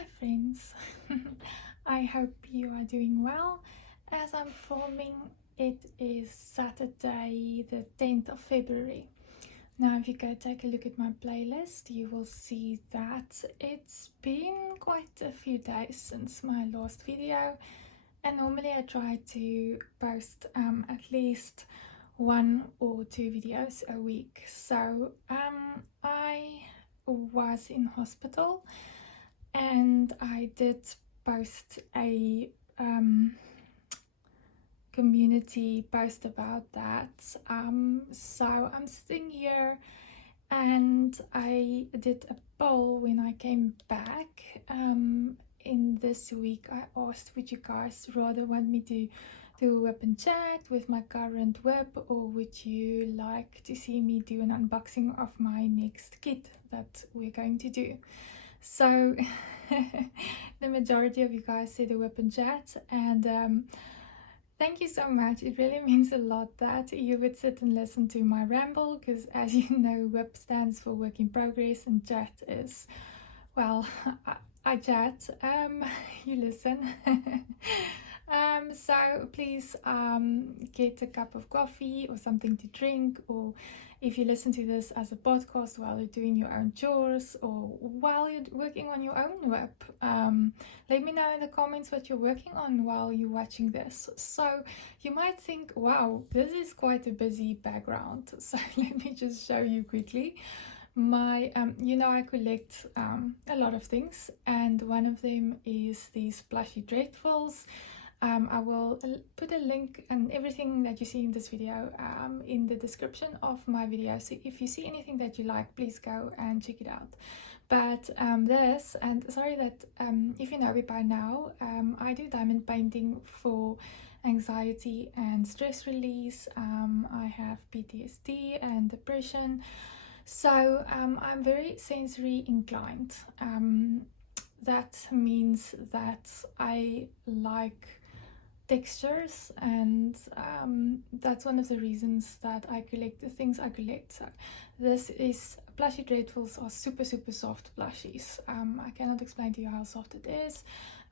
my friends. I hope you are doing well. As I'm filming, it is Saturday the 10th of February. Now if you go take a look at my playlist, you will see that it's been quite a few days since my last video, and normally I try to post at least 1 or 2 videos a week. So I was in hospital and I did post a community post about that. So I'm sitting here and I did a poll when I came back. In this week I asked, would you guys rather want me to do a WIP chat with my current WIP, or would you like to see me do an unboxing of my next kit that we're going to do? So the majority of you guys said a WIP chat, and thank you so much. It really means a lot that you would sit and listen to my ramble, because as you know, WIP stands for work in progress and chat is, well, I chat, you listen. So please get a cup of coffee or something to drink, or if you listen to this as a podcast while you're doing your own chores or while you're working on your own WIP, let me know in the comments what you're working on while you're watching this. So you might think, wow, this is quite a busy background. So let me just show you quickly. My I collect a lot of things, and one of them is these plushy dreadfuls. I will put a link and everything that you see in this video in the description of my video, so if you see anything that you like, please go and check it out. But this, and sorry that if you know me by now, I do diamond painting for anxiety and stress release. I have PTSD and depression, so I'm very sensory inclined. That means that I like textures, and that's one of the reasons that I collect the things I collect. So this is plushy dreadfuls, are super soft plushies. I cannot explain to you how soft it is.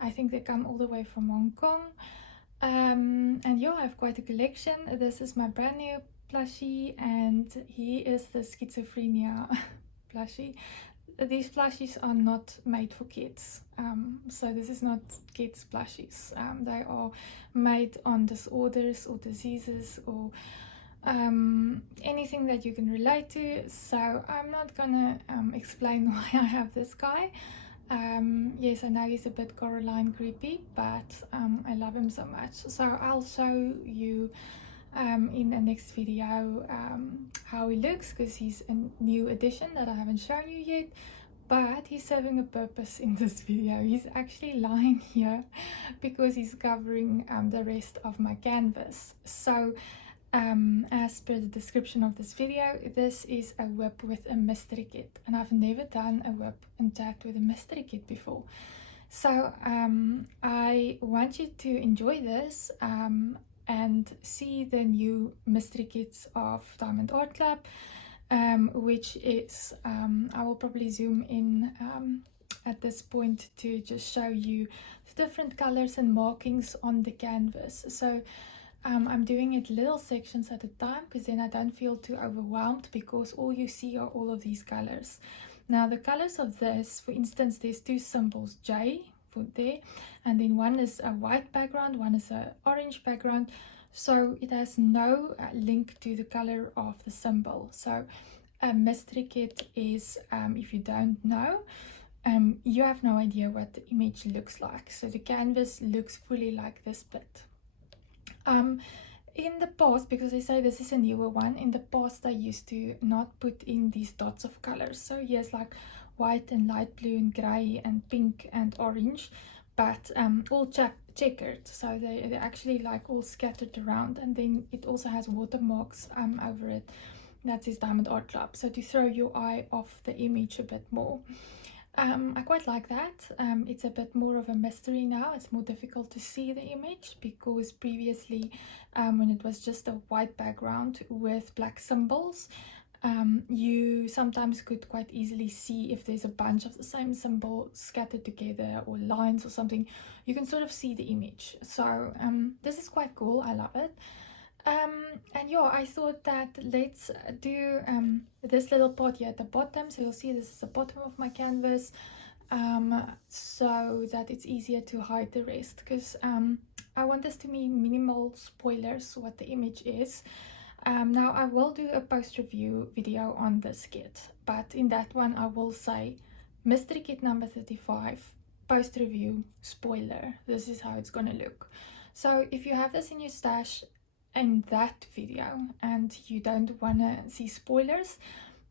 I think they come all the way from Hong Kong, and yeah, I have quite a collection. This is my brand new plushie, and he is the schizophrenia plushie. These plushies are not made for kids, so this is not kids plushies. They are made on disorders or diseases or anything that you can relate to. So I'm not gonna explain why I have this guy. Yes, I know he's a bit Coraline creepy, but I love him so much. So I'll show you in the next video how he looks, because he's a new addition that I haven't shown you yet, but he's serving a purpose in this video. He's actually lying here because he's covering the rest of my canvas. So as per the description of this video, this is a WIP with a mystery kit, and I've never done a WIP and chat with a mystery kit before. So I want you to enjoy this and see the new mystery kits of Diamond Art Club, which is, I will probably zoom in at this point to just show you the different colors and markings on the canvas. So I'm doing it little sections at a time, because then I don't feel too overwhelmed, because all you see are all of these colors. Now the colors of this, for instance, there's 2 symbols, J for there, and then one is a white background, one is a orange background, so it has no link to the color of the symbol. So a mystery kit is, if you don't know, you have no idea what the image looks like. So the canvas looks fully like this bit. In the past, because I say this is a newer one, in the past I used to not put in these dots of colors. So yes, like white and light blue and grey and pink and orange, but all checkered, so they're actually like all scattered around, and then it also has watermarks over it. That is Diamond Art Club, so to throw your eye off the image a bit more. I quite like that. It's a bit more of a mystery now. It's more difficult to see the image, because previously when it was just a white background with black symbols, you sometimes could quite easily see if there's a bunch of the same symbol scattered together or lines or something. You can sort of see the image. So this is quite cool. I love it. And yeah, I thought that let's do this little part here at the bottom. So you'll see this is the bottom of my canvas, so that it's easier to hide the rest, because I want this to be minimal spoilers what the image is. Now I will do a post review video on this kit, but in that one I will say mystery kit number 35 post review spoiler. This is how it's gonna look. So if you have this in your stash in that video and you don't want to see spoilers,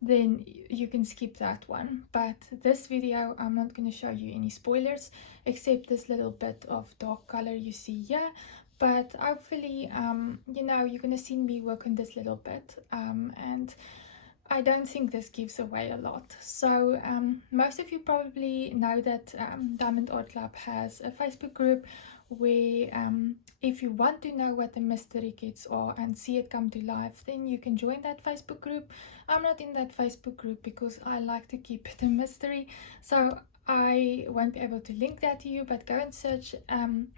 then you can skip that one. But this video I'm not going to show you any spoilers except this little bit of dark color you see here. But hopefully you know, you're going to see me work on this little bit, and I don't think this gives away a lot. So most of you probably know that Diamond Art Club has a Facebook group where if you want to know what the mystery kits are and see it come to life, then you can join that Facebook group. I'm not in that Facebook group because I like to keep it a mystery, so I won't be able to link that to you, but go and search in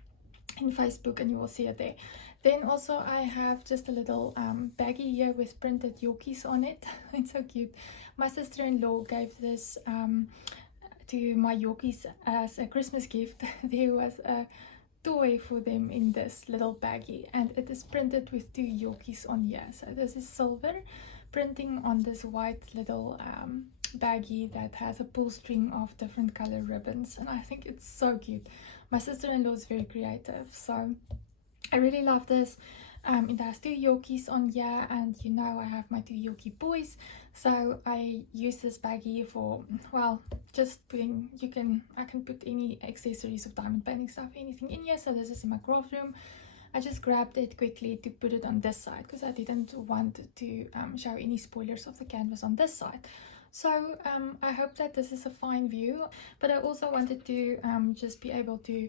Facebook and you will see it there. Then also I have just a little baggie here with printed Yorkies on it. It's so cute. My sister-in-law gave this to my Yorkies as a Christmas gift. There was a toy for them in this little baggie, and it is printed with 2 Yorkies on here. So this is silver printing on this white little baggie that has a pull string of different color ribbons, and I think it's so cute. My sister-in-law is very creative, so I really love this. It has 2 Yorkies on here, and you know I have my 2 Yorkie boys, so I use this baggie for, well, just putting, I can put any accessories of diamond painting stuff, anything in here. So this is in my craft room. I just grabbed it quickly to put it on this side because I didn't want to show any spoilers of the canvas on this side. So I hope that this is a fine view, but I also wanted to just be able to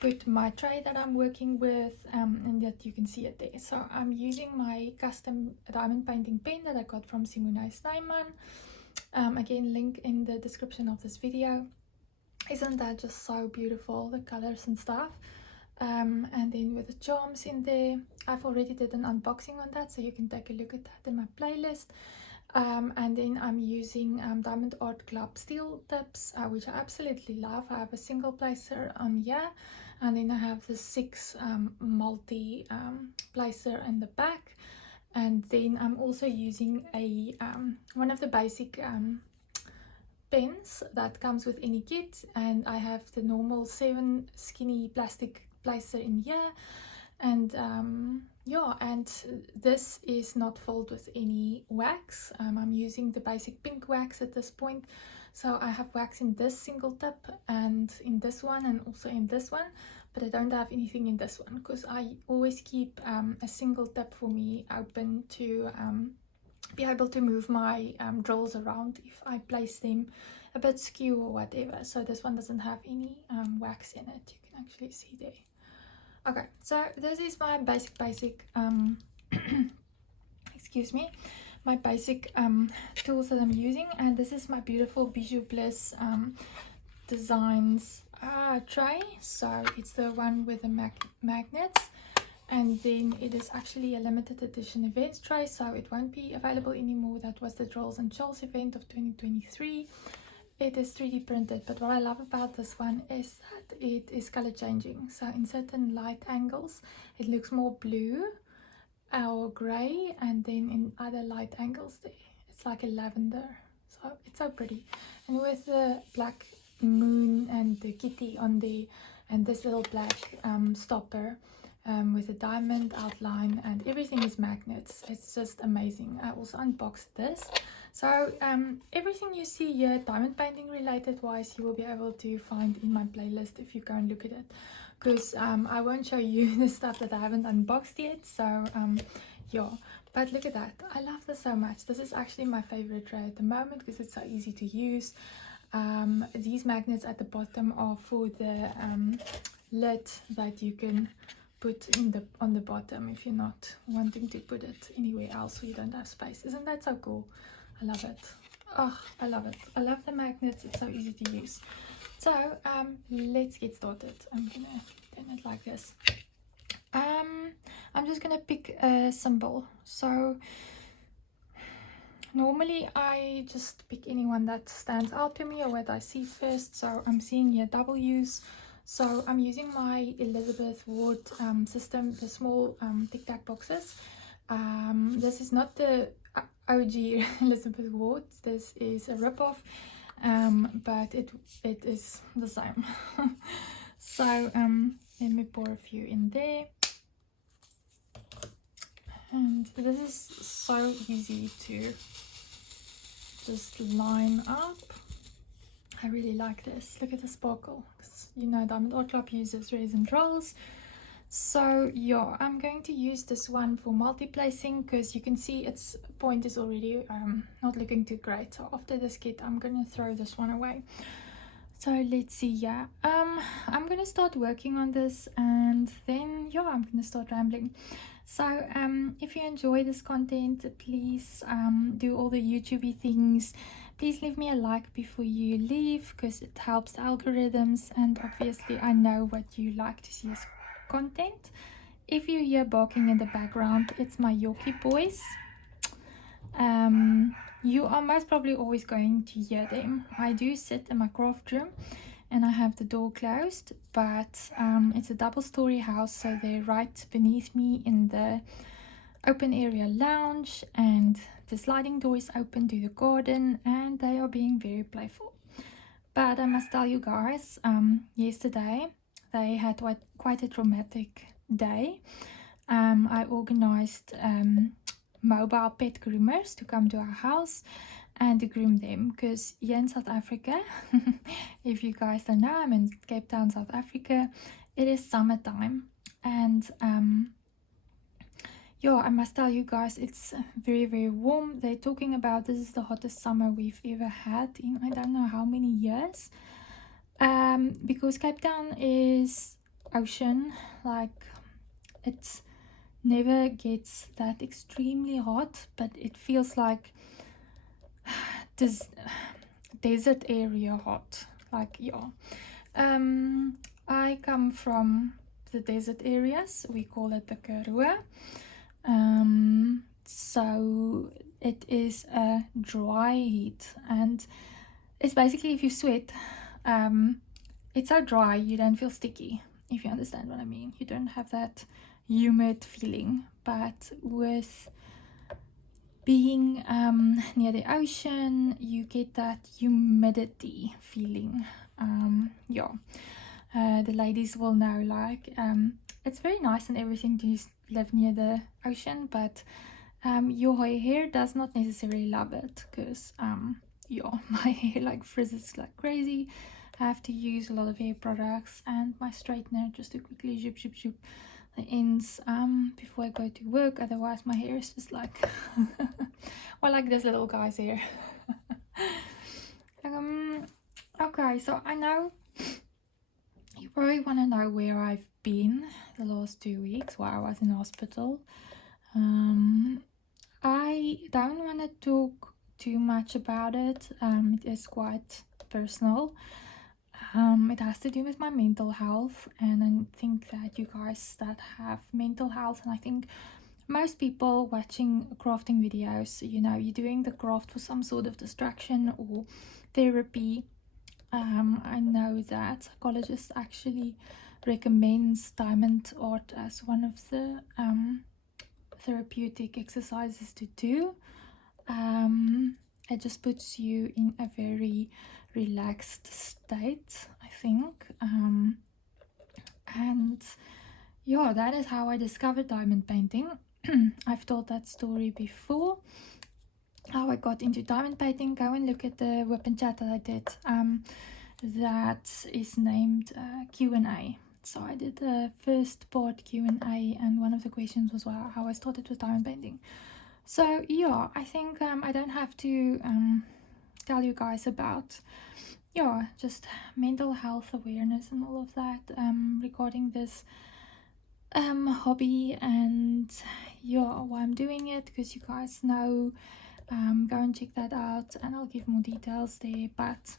put my tray that I'm working with and that you can see it there. So I'm using my custom diamond painting pen that I got from Simone Snijman. Again, link in the description of this video. Isn't that just so beautiful, the colors and stuff? And then with the charms in there, I've already did an unboxing on that, so you can take a look at that in my playlist. And then I'm using Diamond Art Club steel tips, which I absolutely love. I have a single placer on here, and then I have the 6 multi placer in the back. And then I'm also using a one of the basic pens that comes with any kit, and I have the normal 7 skinny plastic placer in here. And yeah, and this is not filled with any wax. I'm using the basic pink wax at this point. So I have wax in this single tip and in this one and also in this one, but I don't have anything in this one because I always keep a single tip for me open to be able to move my drills around if I place them a bit skew or whatever. So this one doesn't have any wax in it. You can actually see there. Okay, so this is my basic excuse me, my basic tools that I'm using, and this is my beautiful BijouBlissDesign tray. So it's the one with the magnets, and then it is actually a limited edition events tray, so it won't be available anymore. That was the Drills and Chills event of 2023. It is 3D printed, but what I love about this one is that it is color changing. So in certain light angles it looks more blue or gray, and then in other light angles there it's like a lavender. So it's so pretty, and with the black moon and the kitty on there and this little black stopper with a diamond outline, and everything is magnets. It's just amazing. I also unboxed this. So everything you see here diamond painting related wise, you will be able to find in my playlist if you go and look at it, because I won't show you the stuff that I haven't unboxed yet. So yeah, but look at that. I love this so much. This is actually my favorite tray at the moment because it's so easy to use. These magnets at the bottom are for the lid that you can put on the bottom if you're not wanting to put it anywhere else or you don't have space. Isn't that so cool? I love it. Oh, I love it. I love the magnets. It's so easy to use. So let's get started. I'm gonna turn it like this. I'm just gonna pick a symbol. So normally I just pick anyone that stands out to me or what I see first. So I'm seeing here W's. So I'm using my Elizabeth Ward system, the small tic tac boxes. This is not the OG Elizabeth Ward. This is a ripoff, but it is the same. So let me pour a few in there. And this is so easy to just line up. I really like this. Look at the sparkle. You know, Diamond Art Club uses resin rolls. So yeah, I'm going to use this one for multi-placing because you can see its point is already not looking too great. So after this kit, I'm going to throw this one away. So let's see. Yeah, I'm going to start working on this, and then yeah, I'm going to start rambling. So if you enjoy this content, please do all the YouTubey things. Please leave me a like before you leave because it helps the algorithms, and obviously I know what you like to see as content. If you hear barking in the background, it's my Yorkie boys. You are most probably always going to hear them. I do sit in my craft room and I have the door closed, but it's a double-story house, so they're right beneath me in the open area lounge, and the sliding door is open to the garden, and they are being very playful. But I must tell you guys, yesterday they had quite a traumatic day. I organized mobile pet groomers to come to our house and to groom them, because here in South Africa, if you guys don't know, I'm in Cape Town, South Africa. It is summertime, and yeah, I must tell you guys, it's very, very warm. They're talking about this is the hottest summer we've ever had in I don't know how many years, because Cape Town is ocean, like it never gets that extremely hot, but it feels like this desert area hot, like yeah. I come from the desert areas, we call it the Karoo. So it is a dry heat, and it's basically if you sweat, it's so dry you don't feel sticky, if you understand what I mean. You don't have that humid feeling, but with being near the ocean, you get that humidity feeling. Yeah, the ladies will know, like it's very nice and everything to live near the ocean, but your hair does not necessarily love it, because yeah, my hair like frizzes like crazy. I have to use a lot of hair products and my straightener just to quickly zip the ends before I go to work, otherwise my hair is just like well, like this little guy's hair. Okay, so I know you probably want to know where I've been the last 2 weeks while I was in hospital. I don't want to talk too much about it. It is quite personal. It has to do with my mental health, and I think that you guys that have mental health, and I think most people watching crafting videos, you know, you're doing the craft for some sort of distraction or therapy. I know that psychologists actually recommends diamond art as one of the therapeutic exercises to do. It just puts you in a very relaxed state, I think. And yeah, that is how I discovered diamond painting. I've told that story before, how I got into diamond painting. Go and look at the WIP Chat that I did. That is named Q&A. So I did the first part Q&A, and one of the questions was how I started with diamond painting. So yeah, I think I don't have to tell you guys about just mental health awareness and all of that regarding this hobby, and why I'm doing it, because you guys know Go and check that out, and I'll give more details there. But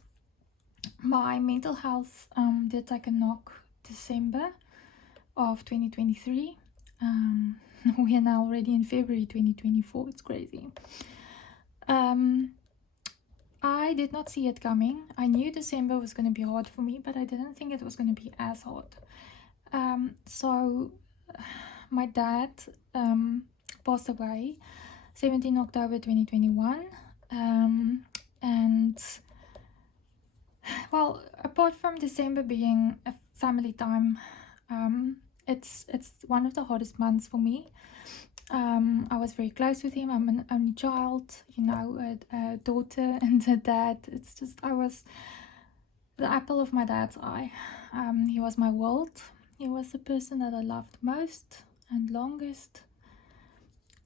my mental health did take a knock December of 2023. We are now already in February 2024. It's crazy. I did not see it coming. I knew December was going to be hard for me, but I didn't think it was going to be as hard. So my dad passed away 17 October 2021. And well, apart from December being a family time, it's one of the hardest months for me. I was very close with him. I'm an only child, you know, a daughter and a dad. It's just, I was the apple of my dad's eye. He was my world. He was the person that I loved most and longest.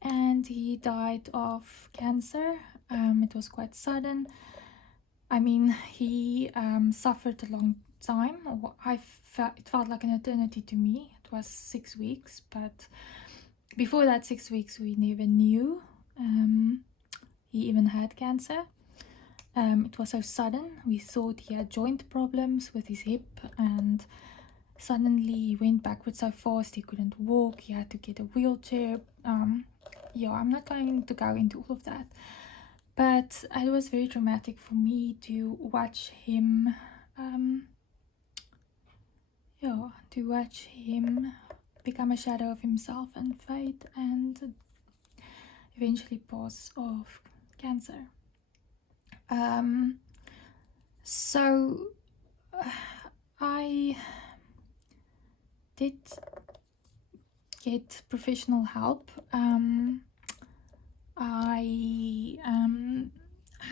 And he died of cancer. It was quite sudden. I mean, he suffered a long time. It felt like an eternity to me. It was 6 weeks, but before that 6 weeks, we never knew he even had cancer. It was so sudden. We thought he had joint problems with his hip, and suddenly he went backwards so fast he couldn't walk. He had to get a wheelchair. Yeah, I'm not going to go into all of that, but it was very traumatic for me to watch him. To watch him become a shadow of himself and fade, and eventually pass of cancer. So I did get professional help. I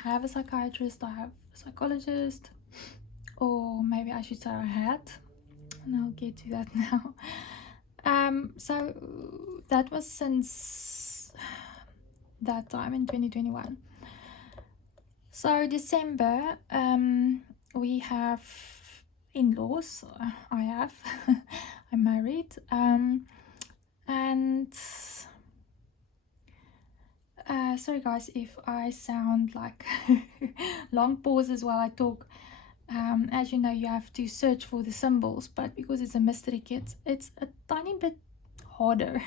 have a psychiatrist, I have a psychologist, or maybe I should say I had, and I'll get to that now. So that was since that time in 2021. So December, we have in-laws. I have. I'm married. And sorry guys if I sound like long pauses while I talk. As you know, you have to search for the symbols, but because it's a mystery kit, it's a tiny bit harder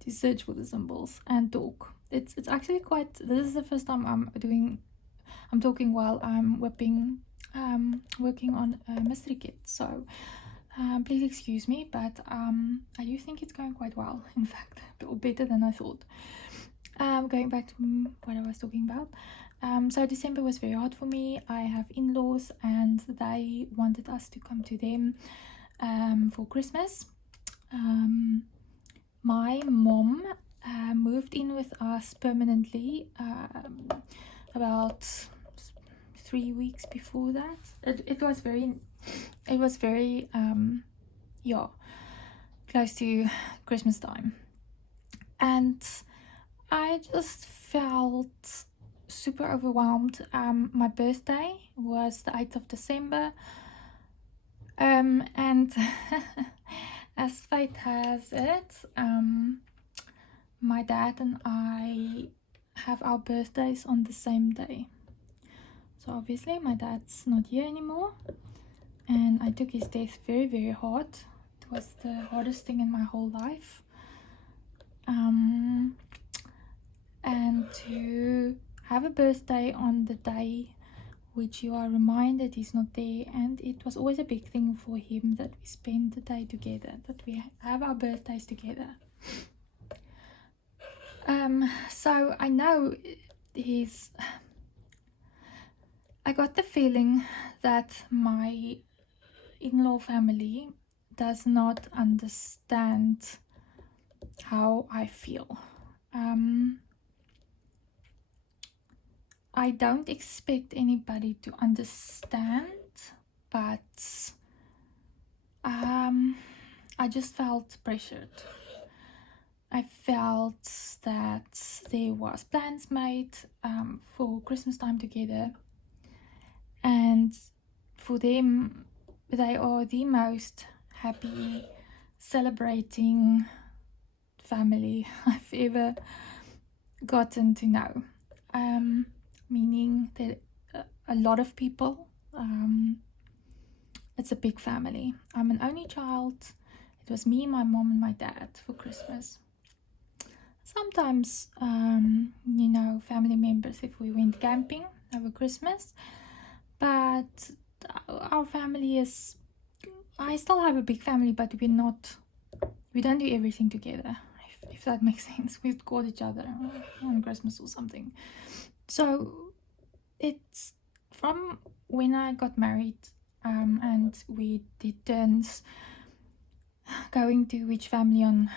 to search for the symbols and talk. It's actually quite, this is the first time I'm talking while I'm working on a mystery kit, so please excuse me, but I do think it's going quite well, in fact, or better than I thought. Going back to what I was talking about. So December was very hard for me. I have in-laws, and they wanted us to come to them for Christmas. My mom moved in with us permanently about 3 weeks before that. It was very yeah, close to Christmas time, and I just felt super overwhelmed. My birthday was the 8th of December, and as fate has it, my dad and I have our birthdays on the same day. So obviously my dad's not here anymore, and I took his death very, very hard. It was the hardest thing in my whole life. And to have a birthday on the day which you are reminded he's not there, and it was always a big thing for him that we spend the day together, that we have our birthdays together. So I know I got the feeling that my in-law family does not understand how I feel. I don't expect anybody to understand, but I just felt pressured. I felt that there was plans made for Christmas time together, and for them, they are the most happy, celebrating family I've ever gotten to know, meaning that a lot of people. It's a big family. I'm an only child. It was me, my mom, and my dad for Christmas. Sometimes, family members if we went camping over Christmas, but our family is, I still have a big family, but we don't do everything together, if that makes sense. We call each other on Christmas or something. So it's from when I got married, and we did turns going to which family on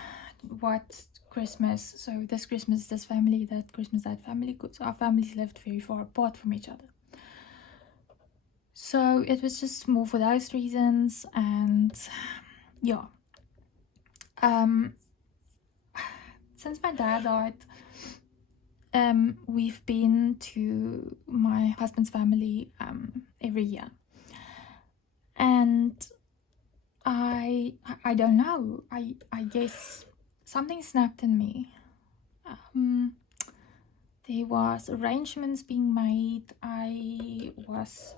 what Christmas. So this Christmas this family, that Christmas that family, because our families lived very far apart from each other. So it was just more for those reasons. And yeah, since my dad died, we've been to my husband's family every year. And I don't know, I guess something snapped in me. There was arrangements being made. I was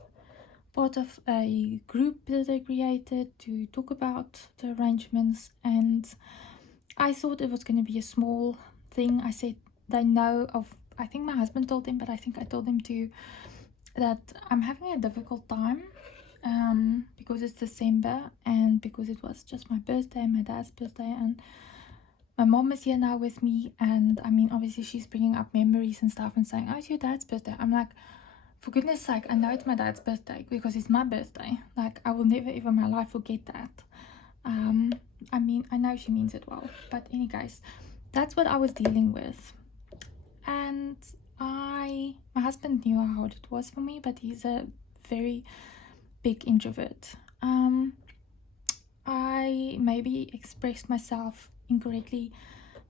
part of a group that I created to talk about the arrangements, and I thought it was going to be a small thing. I said they know of, I think my husband told them, but I think I told them too, that I'm having a difficult time because it's December, and because it was just my birthday, my dad's birthday, and my mom is here now with me. And I mean, obviously she's bringing up memories and stuff and saying, oh, it's your dad's birthday. I'm like, for goodness sake, I know it's my dad's birthday because it's my birthday. Like, I will never ever in my life forget that. I mean, I know she means it well, but any case, that's what I was dealing with. And my husband knew how hard it was for me, but he's a very big introvert. I maybe expressed myself incorrectly,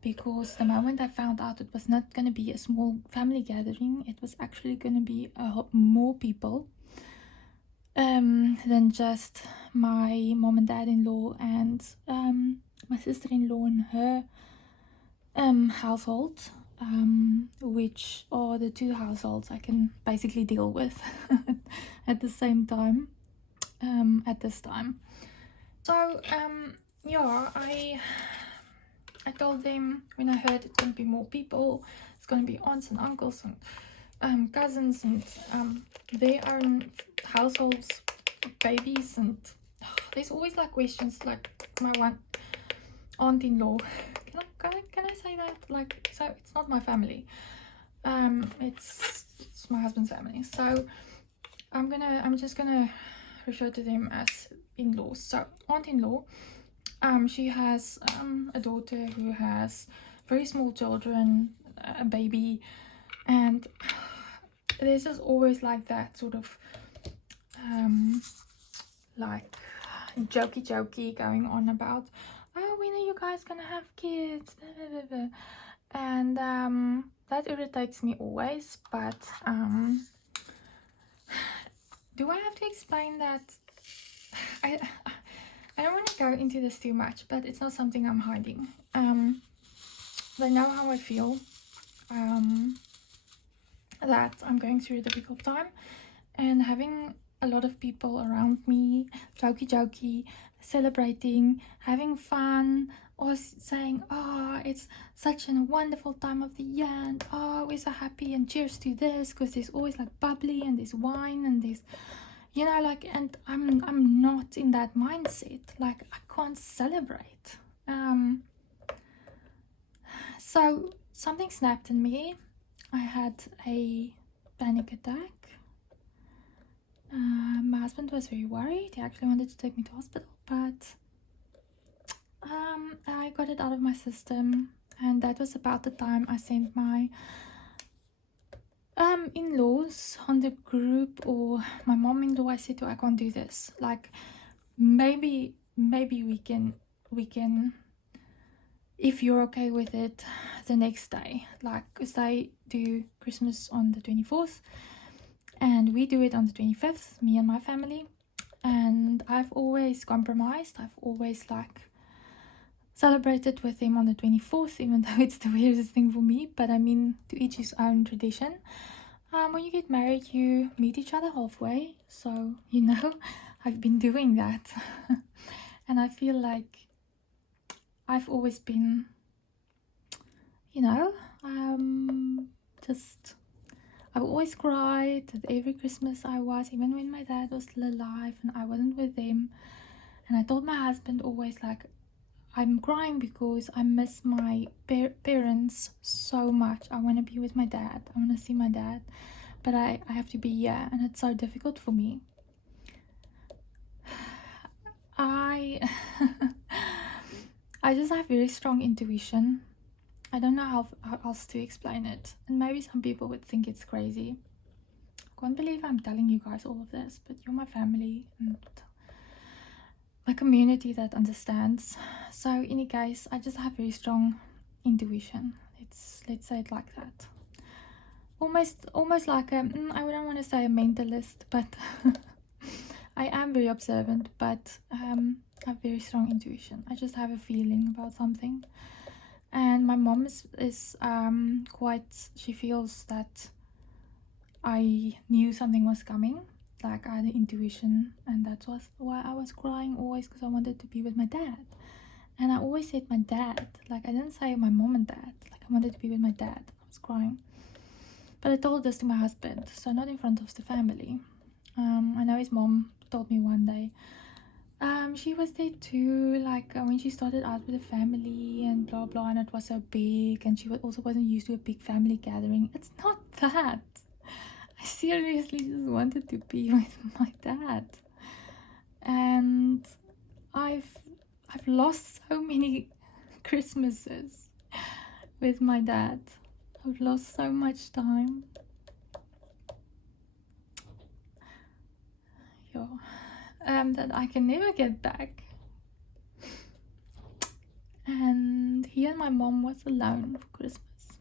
because the moment I found out it was not going to be a small family gathering, it was actually going to be more people than just my mom and dad-in-law and my sister-in-law and her household, which are the two households I can basically deal with at the same time, at this time. So yeah, I told them when I heard it's going to be more people, it's going to be aunts and uncles and cousins and their own households, babies, and there's always like questions, like my one aunt-in-law, can I say that? Like, so it's not my family, it's my husband's family, so I'm just gonna refer to them as in-laws. So aunt-in-law, she has a daughter who has very small children, a baby, and there's just always like that sort of like jokey going on about, oh, when are you guys gonna have kids, blah, blah, blah, blah. And that irritates me always. But do I have to explain that? I don't want to go into this too much, but it's not something I'm hiding. They know how I feel, that I'm going through a difficult time, and having a lot of people around me, jokey, celebrating, having fun, or saying, oh, it's such a wonderful time of the year, and oh, we're so happy, and cheers to this, because there's always like bubbly, and there's wine, and there's, you know, like, and I'm not in that mindset. Like, I can't celebrate. So something snapped in me. I had a panic attack. My husband was very worried. He actually wanted to take me to hospital, but I got it out of my system, and that was about the time I sent my in-laws on the group, or my mom-in-law. I said to her, I can't do this. Like, maybe we can, if you're okay with it, the next day, like, because they do Christmas on the 24th and we do it on the 25th, me and my family. And I've always compromised. I've always like celebrated with them on the 24th, even though it's the weirdest thing for me. But I mean, to each his own tradition. When you get married, you meet each other halfway. So, you know, I've been doing that. And I feel like I've always been, you know, I've always cried at every Christmas I was, even when my dad was still alive and I wasn't with them. And I told my husband always, like, I'm crying because I miss my parents so much. I want to be with my dad. I want to see my dad. But I have to be here, and it's so difficult for me. I just have very strong intuition. I don't know how else to explain it. And maybe some people would think it's crazy. I can't believe I'm telling you guys all of this, but you're my family and my community that understands. So in any case, I just have very strong intuition. Let's say it like that. Almost like I don't want to say a mentalist, but I am very observant, but I have very strong intuition. I just have a feeling about something. And my mom is quite, she feels that I knew something was coming. Like I had an intuition, and that was why I was crying always, because I wanted to be with my dad. And I always said my dad, like I didn't say my mom and dad, like I wanted to be with my dad. I was crying, but I told this to my husband, so not in front of the family. I know his mom told me one day, she was there too, like when she started out with the family and blah blah, and it was so big, and she also wasn't used to a big family gathering. It's not that. I seriously just wanted to be with my dad, and I've lost so many Christmases with my dad. I've lost so much time. That I can never get back. And he and my mom was alone for Christmas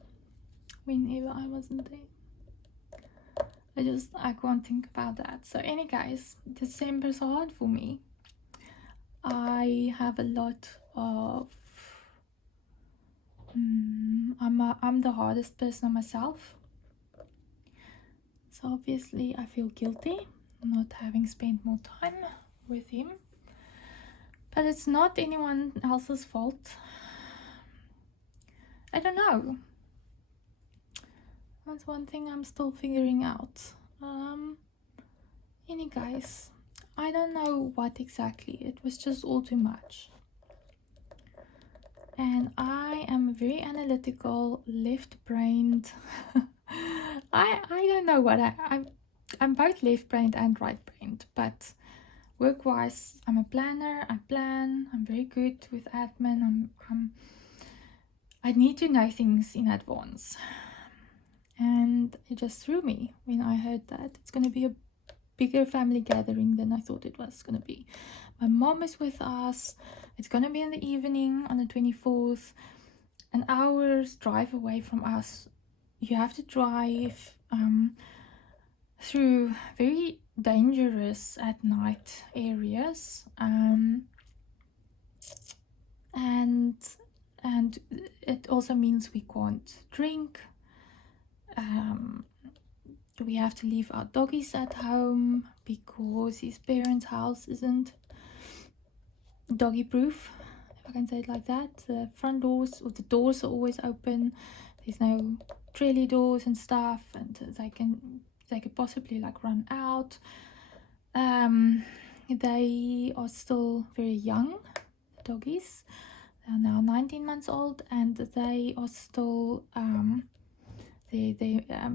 whenever I wasn't there. I can't think about that. So any guys, December's hard for me. I have a lot of I'm the hardest person on myself, so obviously I feel guilty not having spent more time with him, but it's not anyone else's fault. I don't know. That's one thing I'm still figuring out. Any guys, I don't know what exactly. It was just all too much. And I am very analytical, left-brained. I don't know what I'm both left-brained and right-brained, but work-wise, I'm a planner. I plan. I'm very good with admin. I need to know things in advance, and it just threw me when I heard that it's going to be a bigger family gathering than I thought it was going to be. My mom is with us. It's going to be in the evening on the 24th, an hour's drive away from us. You have to drive through very dangerous at night areas, and it also means we can't drink. We have to leave our doggies at home because his parents' house isn't doggy proof, if I can say it like that. The front doors, or the doors, are always open. There's no trailer doors and stuff, and they could possibly like run out. They are still very young, the doggies. They are now 19 months old, and they are still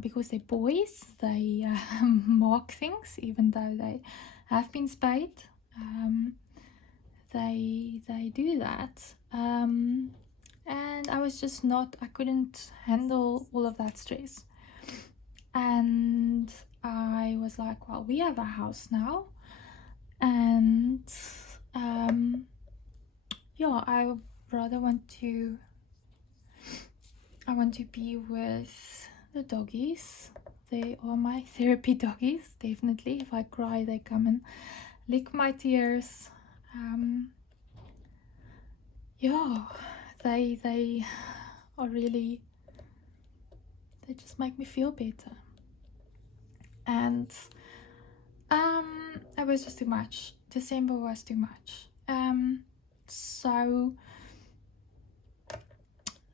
because they're boys, they mark things even though they have been spayed. They do that, and I couldn't handle all of that stress. And I was like, well, we have a house now, and I rather want to be with the doggies. They are my therapy doggies, definitely. If I cry, they come and lick my tears. yeah, they are really, they just make me feel better. And it was just too much. December was too much. So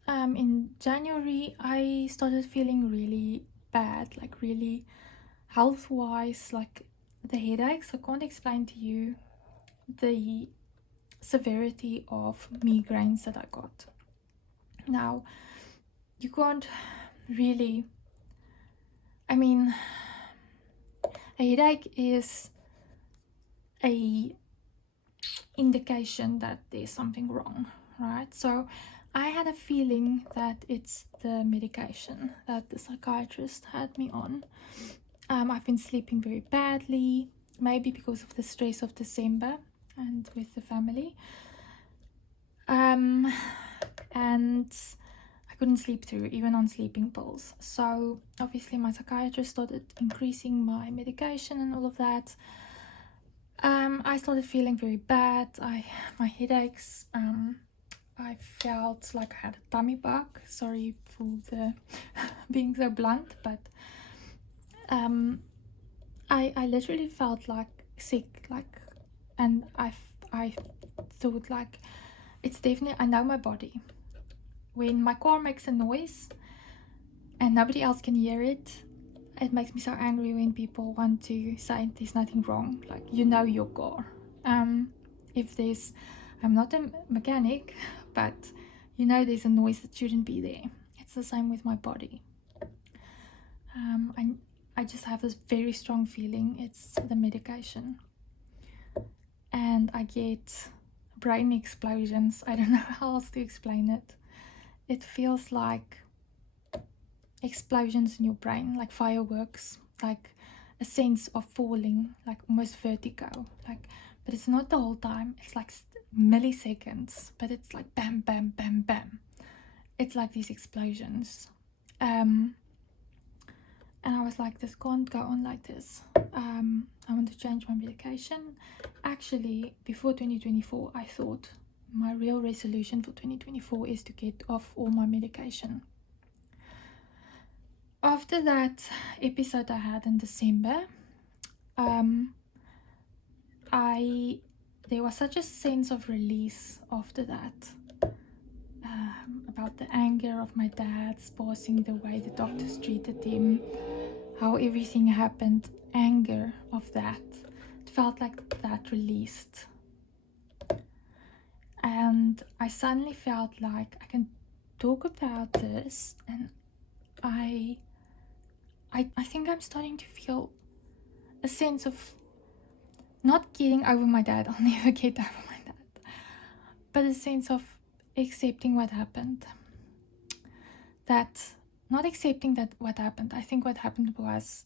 in January I started feeling really bad, like really health wise, like the headaches. I can't explain to you the severity of migraines that I got. Now you can't really, I mean, a headache is a indication that there's something wrong, right? So I had a feeling that it's the medication that the psychiatrist had me on. I've been sleeping very badly, maybe because of the stress of December and with the family. And I couldn't sleep through, even on sleeping pills. So obviously my psychiatrist started increasing my medication and all of that. I started feeling very bad. My headaches, I felt like I had a tummy bug. Sorry for the being so blunt, but I literally felt like sick, like, and I thought like, it's definitely, I know my body. When my car makes a noise and nobody else can hear it, it makes me so angry when people want to say there's nothing wrong, like, you know your car. If there's, I'm not a mechanic, but you know there's a noise that shouldn't be there. It's the same with my body. I just have this very strong feeling it's the medication, and I get brain explosions. I don't know how else to explain it. It feels like explosions in your brain, like fireworks, like a sense of falling, like almost vertigo, like, but it's not the whole time. It's like milliseconds, but it's like bam, bam, bam, bam. It's like these explosions. And I was like, this can't go on like this. I want to change my medication. Actually, before 2024, I thought my real resolution for 2024 is to get off all my medication. After that episode I had in December, there was such a sense of release after that, about the anger of my dad's passing, the way the doctors treated him, how everything happened, anger of that. It felt like that released. And I suddenly felt like I can talk about this, and I think I'm starting to feel a sense of not getting over my dad. I'll never get over my dad. But a sense of accepting what happened. That, not accepting that what happened. I think what happened was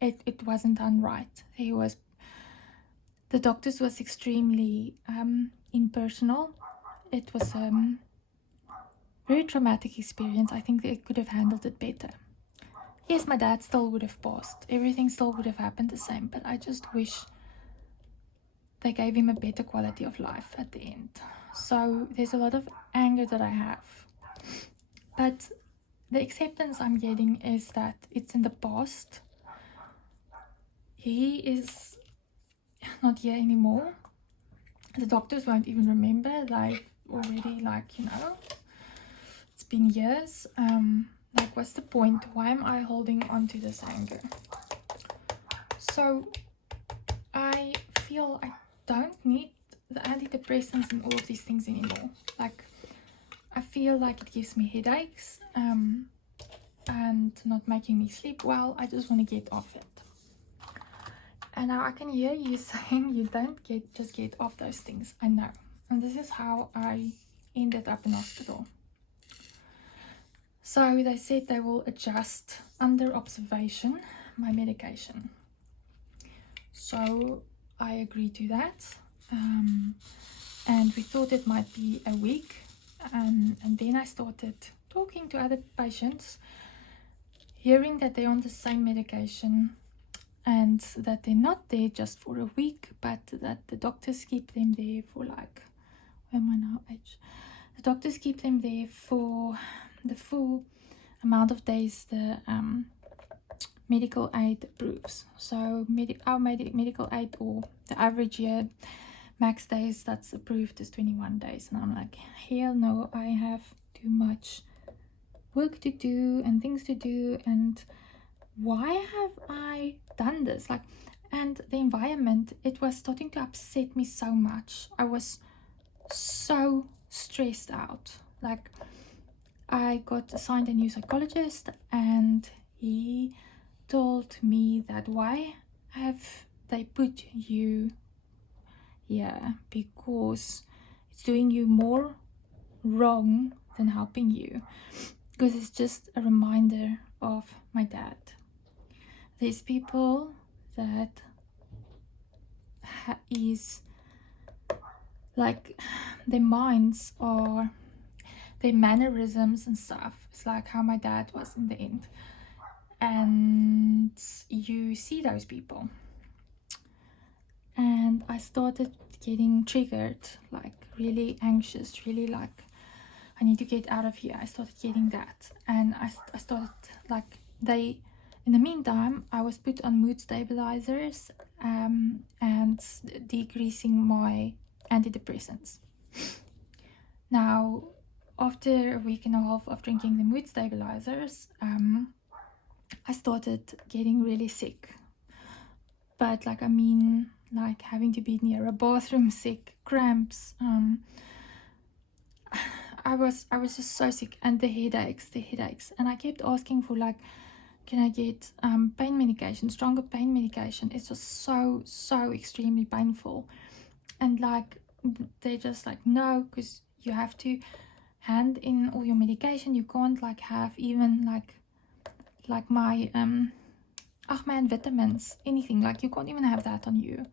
it wasn't done right. The doctors was extremely impersonal. It was a very traumatic experience. I think they could have handled it better. Yes, my dad still would have passed. Everything still would have happened the same, but I just wish they gave him a better quality of life at the end. So there's a lot of anger that I have. But the acceptance I'm getting is that it's in the past. He is not here anymore. The doctors won't even remember. Like, already, like, you know, it's been years. Like, what's the point? Why am I holding on to this anger? So I feel I don't need the antidepressants and all of these things anymore. Like, I feel like it gives me headaches and not making me sleep well. I just want to get off it. And now I can hear you saying you don't just get off those things. I know. And this is how I ended up in hospital. So they said they will adjust under observation my medication. So I agreed to that. And we thought it might be a week. And then I started talking to other patients, hearing that they're on the same medication and that they're not there just for a week, but that the doctors keep them there for like, where am I now, age? the doctors keep them there for the full amount of days the medical aid approves. So our medical aid, or the average year max days that's approved, is 21 days. And I'm like, hell no, I have too much work to do and things to do, and why have I done this? Like, and the environment, it was starting to upset me so much. I was so stressed out. Like, I got assigned a new psychologist, and he told me that why have they put you here, because it's doing you more wrong than helping you, because it's just a reminder of my dad. There's people that is like, their minds or their mannerisms and stuff, it's like how my dad was in the end. And you see those people, and I started getting triggered, like really anxious, really like, I need to get out of here. I started getting that, and I started like, in the meantime I was put on mood stabilizers and decreasing my antidepressants. Now, after a week and a half of drinking the mood stabilizers, I started getting really sick. But like, I mean, like having to be near a bathroom sick, cramps. I was just so sick, and the headaches, and I kept asking for like, can I get pain medication, stronger pain medication? It's just so extremely painful, and like, they're just like, no, because you have to hand in all your medication. You can't like have even like my vitamins, anything, like you can't even have that on you.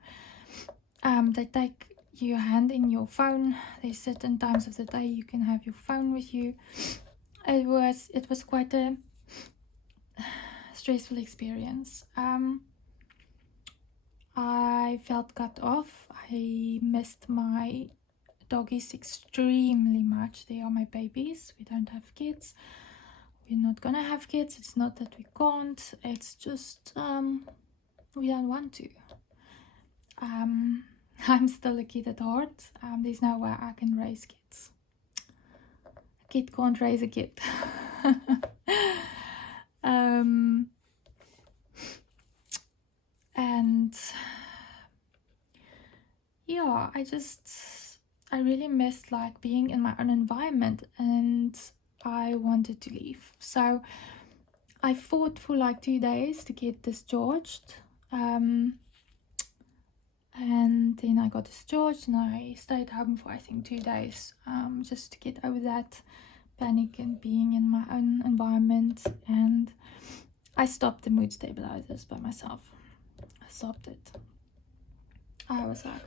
They take you hand in your phone. There's certain times of the day you can have your phone with you. It was quite a stressful experience. I felt cut off. I missed my doggies extremely much. They are my babies. We don't have kids. We're not gonna have kids. It's not that we can't, it's just we don't want to. I'm still a kid at heart. There's no way I can raise kids. A kid can't raise a kid. And yeah, I really missed like being in my own environment, and I wanted to leave. So I fought for like 2 days to get discharged, and then I got discharged, and I stayed home for I think 2 days, just to get over that panic and being in my own environment. And I stopped the mood stabilizers by myself. I stopped it. I was like,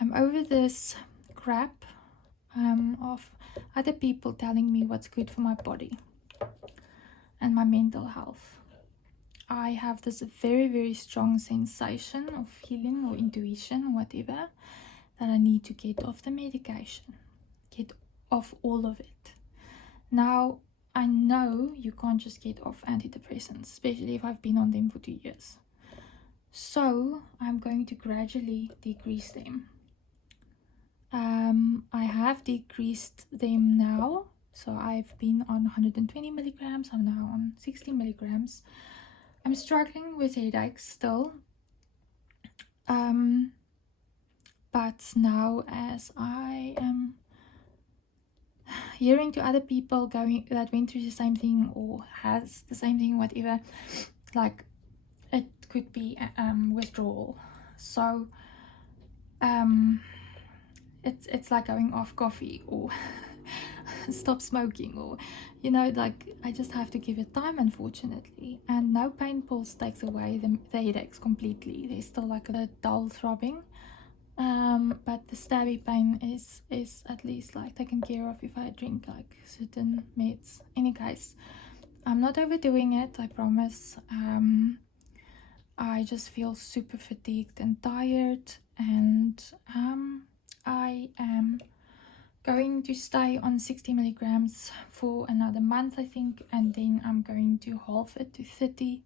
I'm over this crap of other people telling me what's good for my body and my mental health. I have this very, very strong sensation or feeling or intuition or whatever, that I need to get off the medication, get off all of it. Now, I know you can't just get off antidepressants, especially if I've been on them for 2 years. So I'm going to gradually decrease them. I have decreased them now. So I've been on 120 milligrams. I'm now on 60 milligrams. I'm struggling with headaches still. But now, as I am hearing to other people that went through the same thing or has the same thing, whatever, like, it could be withdrawal. So it's like going off coffee or stop smoking, or like, I just have to give it time, unfortunately. And no pain pills takes away the headaches completely. There's still like a dull throbbing, but the stabby pain is at least like taken care of if I drink like certain meds. Any case, I'm not overdoing it, I promise. I just feel super fatigued and tired, and I am going to stay on 60 milligrams for another month, I think, and then I'm going to halve it to 30,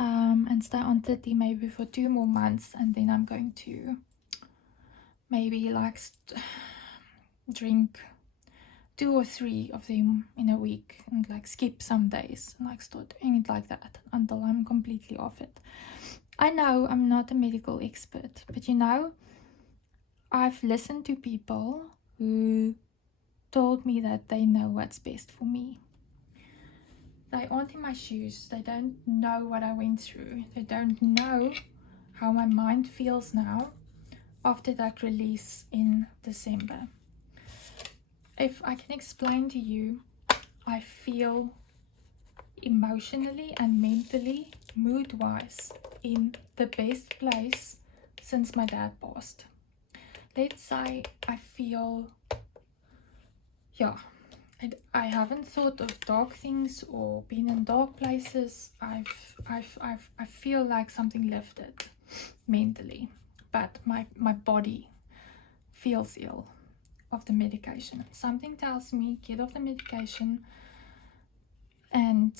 and stay on 30 maybe for 2 more months, and then I'm going to maybe like drink 2 or 3 of them in a week, and like skip some days and like start doing it like that until I'm completely off it. I know I'm not a medical expert, but you know, I've listened to people who told me that they know what's best for me. They aren't in my shoes. They don't know what I went through. They don't know how my mind feels now after that release in December. If I can explain to you, I feel emotionally and mentally, mood-wise, in the best place since my dad passed. Let's say I feel, yeah, I haven't thought of dark things or been in dark places. I feel like something lifted mentally, but my body feels ill of the medication. Something tells me get off the medication, and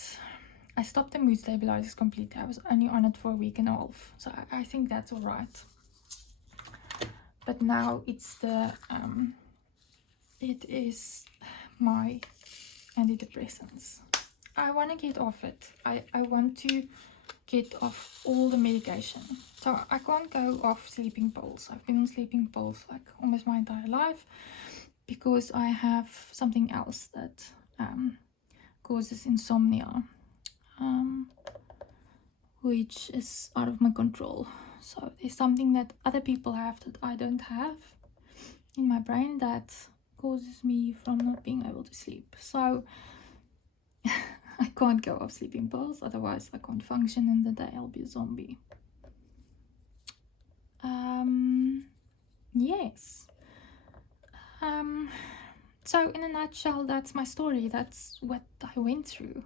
I stopped the mood stabilizers completely. I was only on it for a week and a half, so I think that's all right. But now it's the it is my antidepressants. I want to get off it. I want to get off all the medication. So I can't go off sleeping pills. I've been on sleeping pills like almost my entire life because I have something else that causes insomnia, which is out of my control. So there's something that other people have that I don't have in my brain that causes me from not being able to sleep. So I can't go off sleeping pills, otherwise I can't function in the day. I'll be a zombie. Yes. So in a nutshell, that's my story. That's what I went through.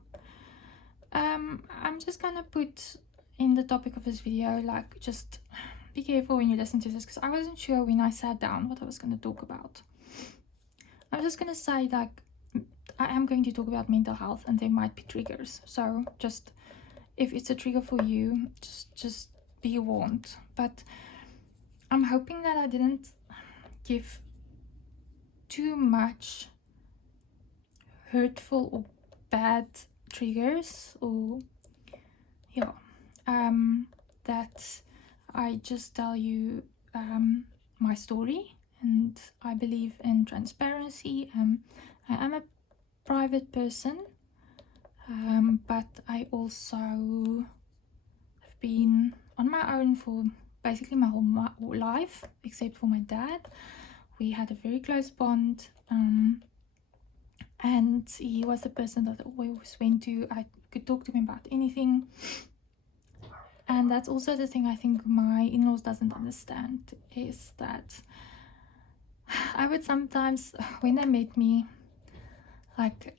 I'm just gonna put in the topic of this video, like, just be careful when you listen to this, because I wasn't sure when I sat down what I was going to talk about. I'm just going to say, like, I am going to talk about mental health, and there might be triggers. So just, if it's a trigger for you, just be warned. But I'm hoping that I didn't give too much hurtful or bad triggers, or yeah, that I just tell you my story, and I believe in transparency. I am a private person, but I also have been on my own for basically my whole life, except for my dad. We had a very close bond, and he was the person that I always went to. I could talk to him about anything. And that's also the thing I think my in-laws doesn't understand, is that I would sometimes, when they met me, like,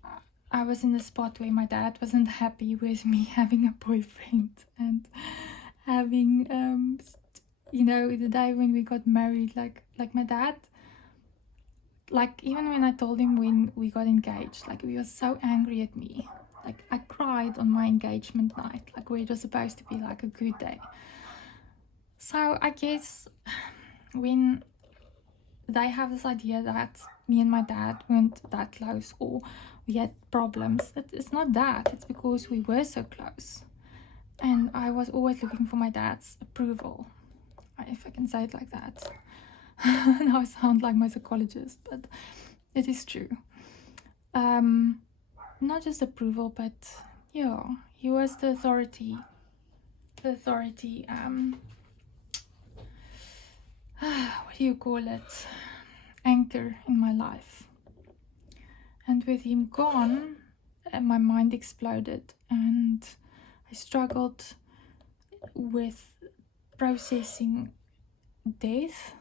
I was in the spot where my dad wasn't happy with me having a boyfriend and having, you know, the day when we got married, like my dad, like, even when I told him when we got engaged, like, he was so angry at me. Like, I cried on my engagement night, like, where it was supposed to be like a good day. So I guess when they have this idea that me and my dad weren't that close, or we had problems, it's not that. It's because we were so close, and I was always looking for my dad's approval, if I can say it like that. Now I sound like my psychologist, but it is true. Not just approval, but yeah, he was the authority, what do you call it, anchor in my life. And with him gone, my mind exploded, and I struggled with processing death,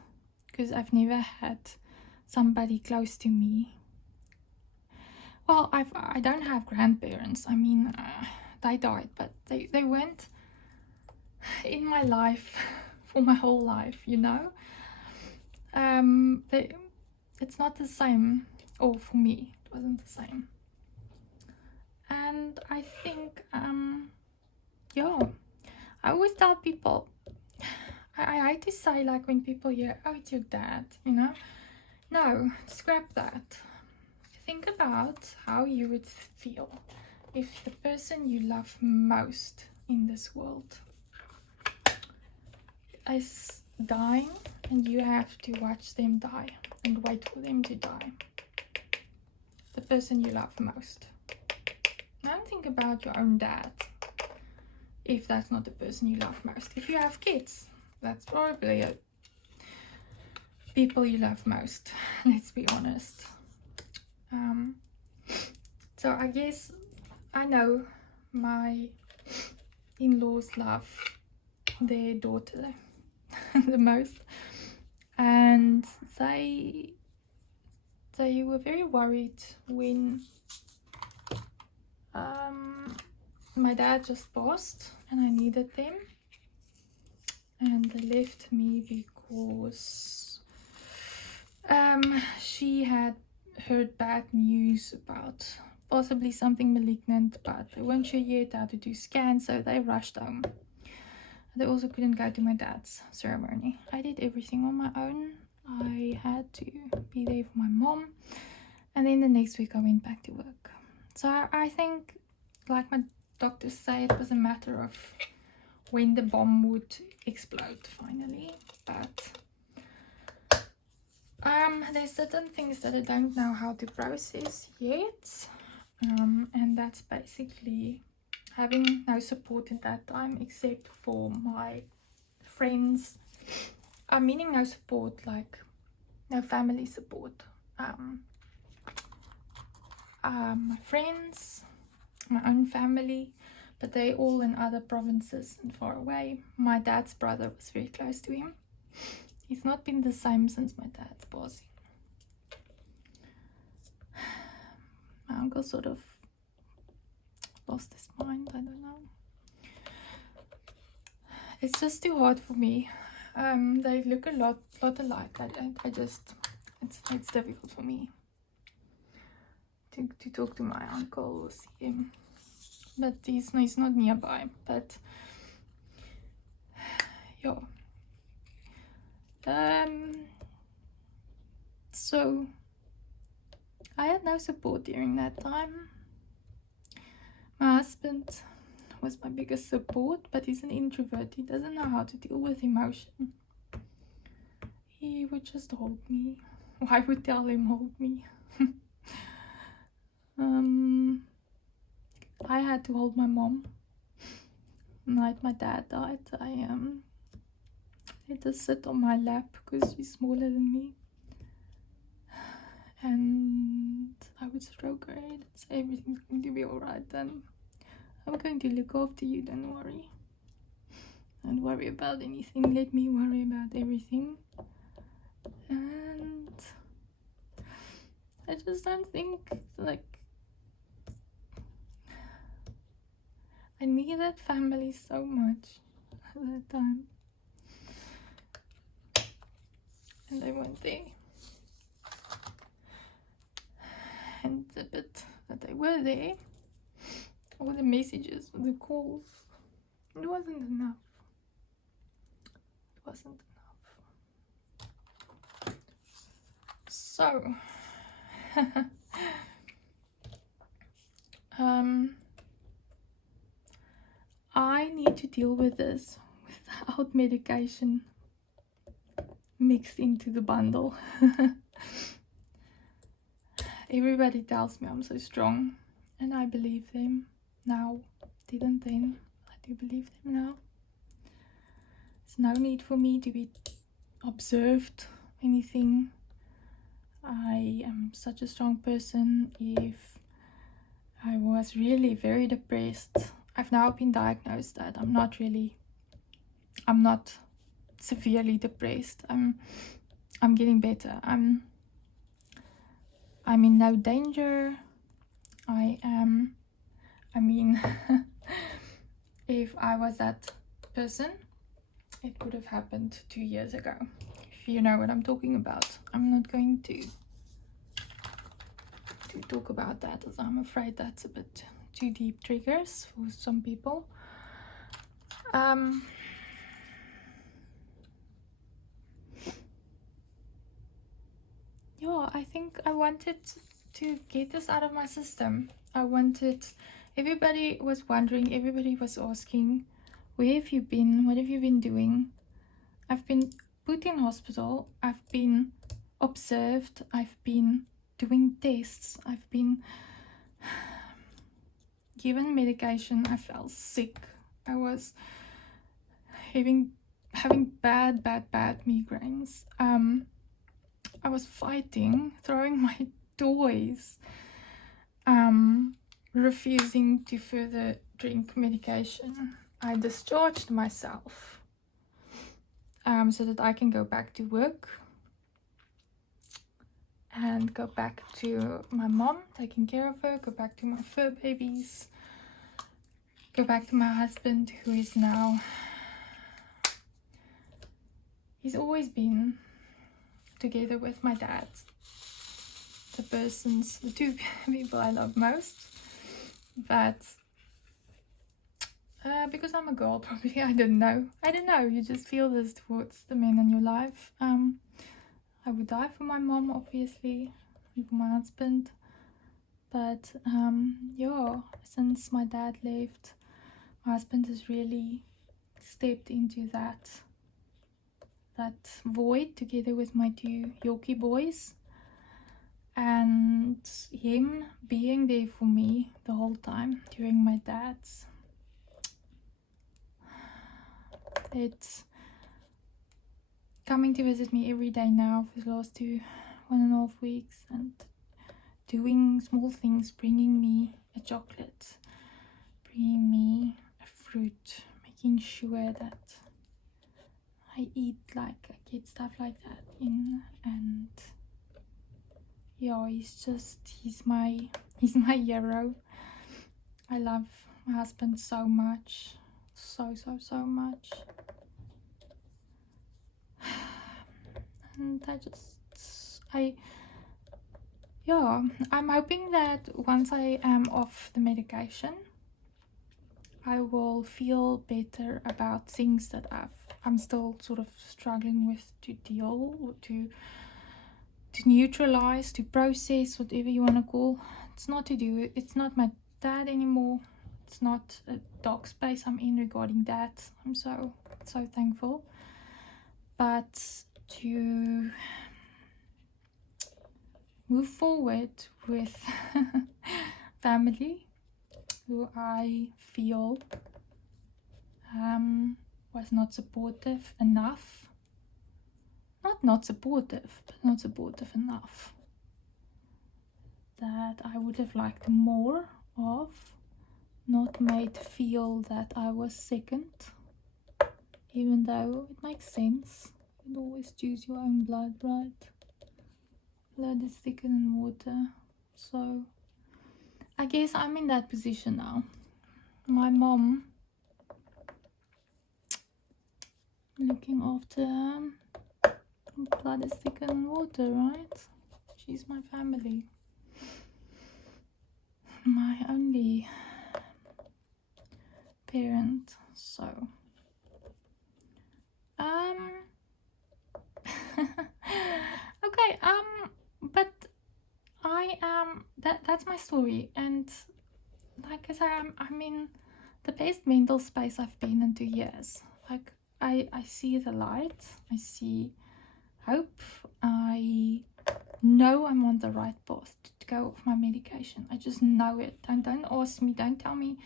because I've never had somebody close to me. Well, I don't have grandparents. I mean, they died, but they weren't in my life for my whole life, you know. it's not the same, or for me it wasn't the same. And I think yeah, I always tell people, I hate to say, like, when people hear, oh, it's your dad, you know, no, scrap that. Think about how you would feel if the person you love most in this world is dying and you have to watch them die and wait for them to die. The person you love most. Don't think about your own dad if that's not the person you love most. If you have kids, that's probably people you love most, let's be honest. So I guess I know my in-laws love their daughter the most, and they were very worried when my dad just passed and I needed them, and they left me because she had heard bad news about possibly something malignant, but they weren't sure yet how to do scans, so they rushed home. They also couldn't go to my dad's ceremony. I did everything on my own. I had to be there for my mom, and then the next week I went back to work. So I think, like my doctors say, it was a matter of when the bomb would explode finally. But there's certain things that I don't know how to process yet, and that's basically having no support at that time except for my friends. Meaning no support, like no family support. My friends, my own family, but they all in other provinces and far away. My dad's brother was very close to him. He's not been the same since my dad's passing. My uncle sort of lost his mind, I don't know. It's just too hard for me. They look a lot alike. I just, it's difficult for me to talk to my uncle or see him. But he's not nearby. But yeah. So I had no support during that time. My husband was my biggest support, but he's an introvert. He doesn't know how to deal with emotion. He would just hold me. I would tell him, hold me. I had to hold my mom. The night my dad died, I had to sit on my lap because she's smaller than me. And I would stroke her head and say, everything's going to be alright, and I'm going to look after you, don't worry. Don't worry about anything, let me worry about everything. And I just don't think, like, I needed family so much at that time. And they weren't there. And the bit that they were there, all the messages, the calls, it wasn't enough. It wasn't enough. So, I need to deal with this without medication mixed into the bundle. Everybody tells me I'm so strong, and I believe them now. Didn't then. I do believe them now. There's no need for me to be observed anything. I am such a strong person. If I was really very depressed, I've now been diagnosed that I'm not severely depressed. I'm getting better. I'm in no danger. If I was that person, it would have happened 2 years ago. If you know what I'm talking about. I'm not going to to talk about that, as I'm afraid that's a bit too deep triggers for some people. Yeah, I think I wanted to get this out of my system. Everybody was wondering, everybody was asking, where have you been? What have you been doing? I've been put in hospital. I've been observed. I've been doing tests. I've been given medication. I felt sick. I was having bad migraines. I was fighting, throwing my toys, refusing to further drink medication. I discharged myself so that I can go back to work and go back to my mom, taking care of her, go back to my fur babies, go back to my husband, who is now, he's always been together with my dad, the two people I love most. But because I'm a girl, probably, I don't know, you just feel this towards the men in your life. I would die for my mom, obviously, and for my husband, but yeah, since my dad left, my husband has really stepped into that void together with my two Yorkie boys, and him being there for me the whole time during my dad's. It's coming to visit me every day now for the last 1.5 weeks, and doing small things, bringing me a chocolate, bringing me a fruit, making sure that I eat, like I get stuff like that in. And yeah, he's my hero. I love my husband so much, so much. And I'm hoping that once I am off the medication, I will feel better about things that I'm still sort of struggling with to deal, or to neutralize, to process, whatever you want to call. It's not my dad anymore. It's not a dark space I'm in regarding that. I'm so thankful. But to move forward with family who I feel was not supportive enough. Not supportive, but not supportive enough. That I would have liked more of. Not made feel that I was second. Even though it makes sense. You always choose your own blood, right? Blood is thicker than water. So I guess I'm in that position now. My mom, looking after her. Blood is thicker than water, right? She's my family. My only parent. So okay, but I am that's my story, and like I said, I'm in the best mental space I've been in 2 years. Like I see the light, I see hope, I know I'm on the right path to go off my medication. I just know it. Don't ask me, don't tell me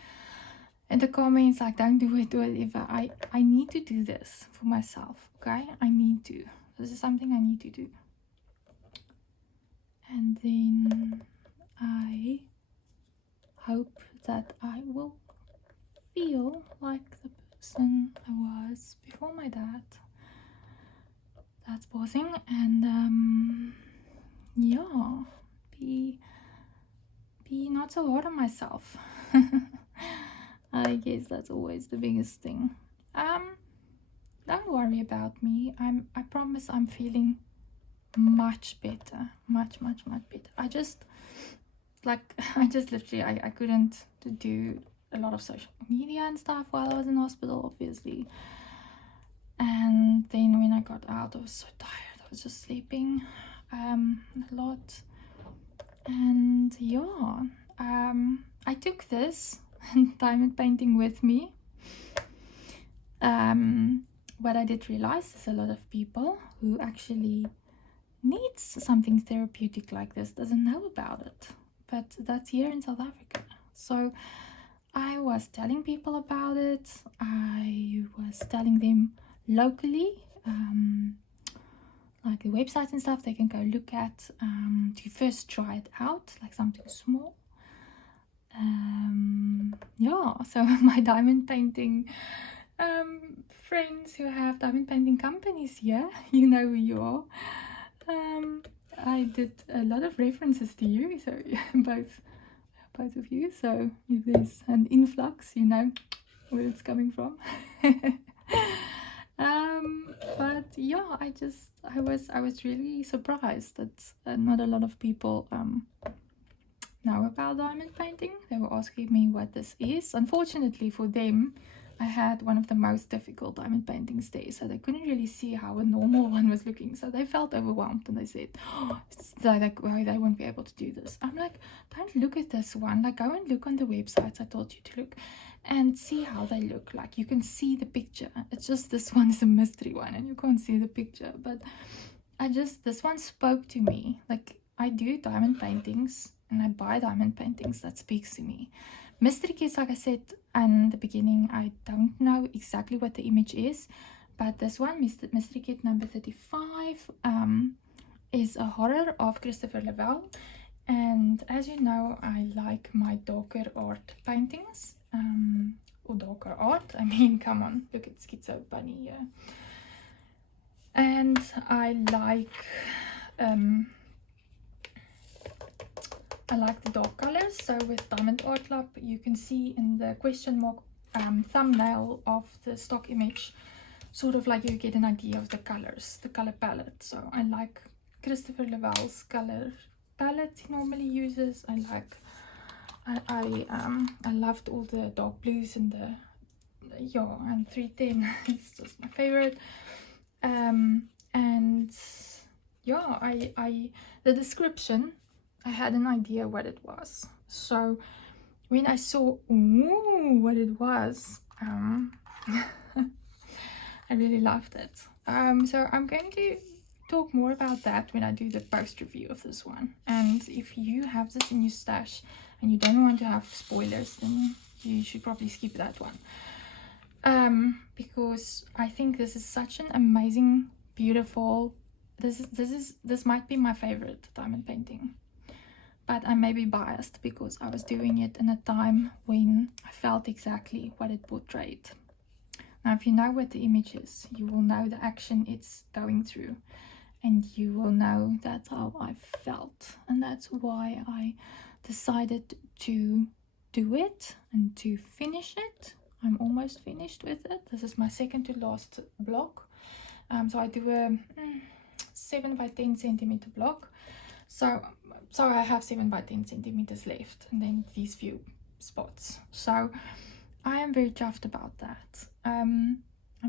in the comments like don't do it or whatever. I need to do this for myself, okay? I need to. This is something I need to do. And then I hope that I will feel like the person I was before my dad. That's pausing, and yeah, be not so hard on myself. I guess that's always the biggest thing. Don't worry about me. I promise I'm feeling much better, much better. I just like, I just literally, I couldn't do a lot of social media and stuff while I was in hospital, obviously. And then when I got out, I was so tired. I was just sleeping a lot. And yeah, I took this diamond painting with me. What I did realize is a lot of people who actually needs something therapeutic like this doesn't know about it, but that's here in South Africa. So I was telling people about it. I was telling them locally, like the websites and stuff they can go look at to first try it out, like something small. Yeah, so my diamond painting friends who have diamond painting companies here, you know who you are. I did a lot of references to you, so both of you, so if there's an influx, you know where it's coming from. But yeah, I was really surprised that not a lot of people know about diamond painting. They were asking me what this is. Unfortunately for them, I had one of the most difficult diamond paintings there, so they couldn't really see how a normal one was looking, so they felt overwhelmed and they said, oh, well, they won't be able to do this. I'm like, don't look at this one, like go and look on the websites I told you to look and see how they look. Like, you can see the picture. It's just this one is a mystery one and you can't see the picture, but this one spoke to me. Like, I do diamond paintings and I buy diamond paintings that speaks to me. Mystery kits, like I said in the beginning, I don't know exactly what the image is, but this one, mystery kit number 35, is a horror of Christoper Lovell. And as you know, I like my darker art paintings, or darker art. I mean, come on, look at Schizo Bunny here. And I like the dark colors. So with Diamond Art Club, you can see in the question mark thumbnail of the stock image, sort of like you get an idea of the colors, the color palette. So I like Christoper Lovell's color palette he normally uses. I loved all the dark blues and the and 310 it's just my favorite. And yeah, the description, I had an idea what it was. So when I saw what it was, I really loved it. So I'm going to talk more about that when I do the post review of this one. And if you have this in your stash and you don't want to have spoilers, then you should probably skip that one. Because I think this is such an amazing, beautiful, this might be my favorite diamond painting. But I may be biased because I was doing it in a time when I felt exactly what it portrayed. Now, if you know what the image is, you will know the action it's going through, and you will know that's how I felt, and that's why I decided to do it and to finish it. I'm almost finished with it. This is my second to last block. So I do a 7 by 10 centimeter block. So I have 7 by 10 centimeters left, and then these few spots. So I am very chuffed about that. I'm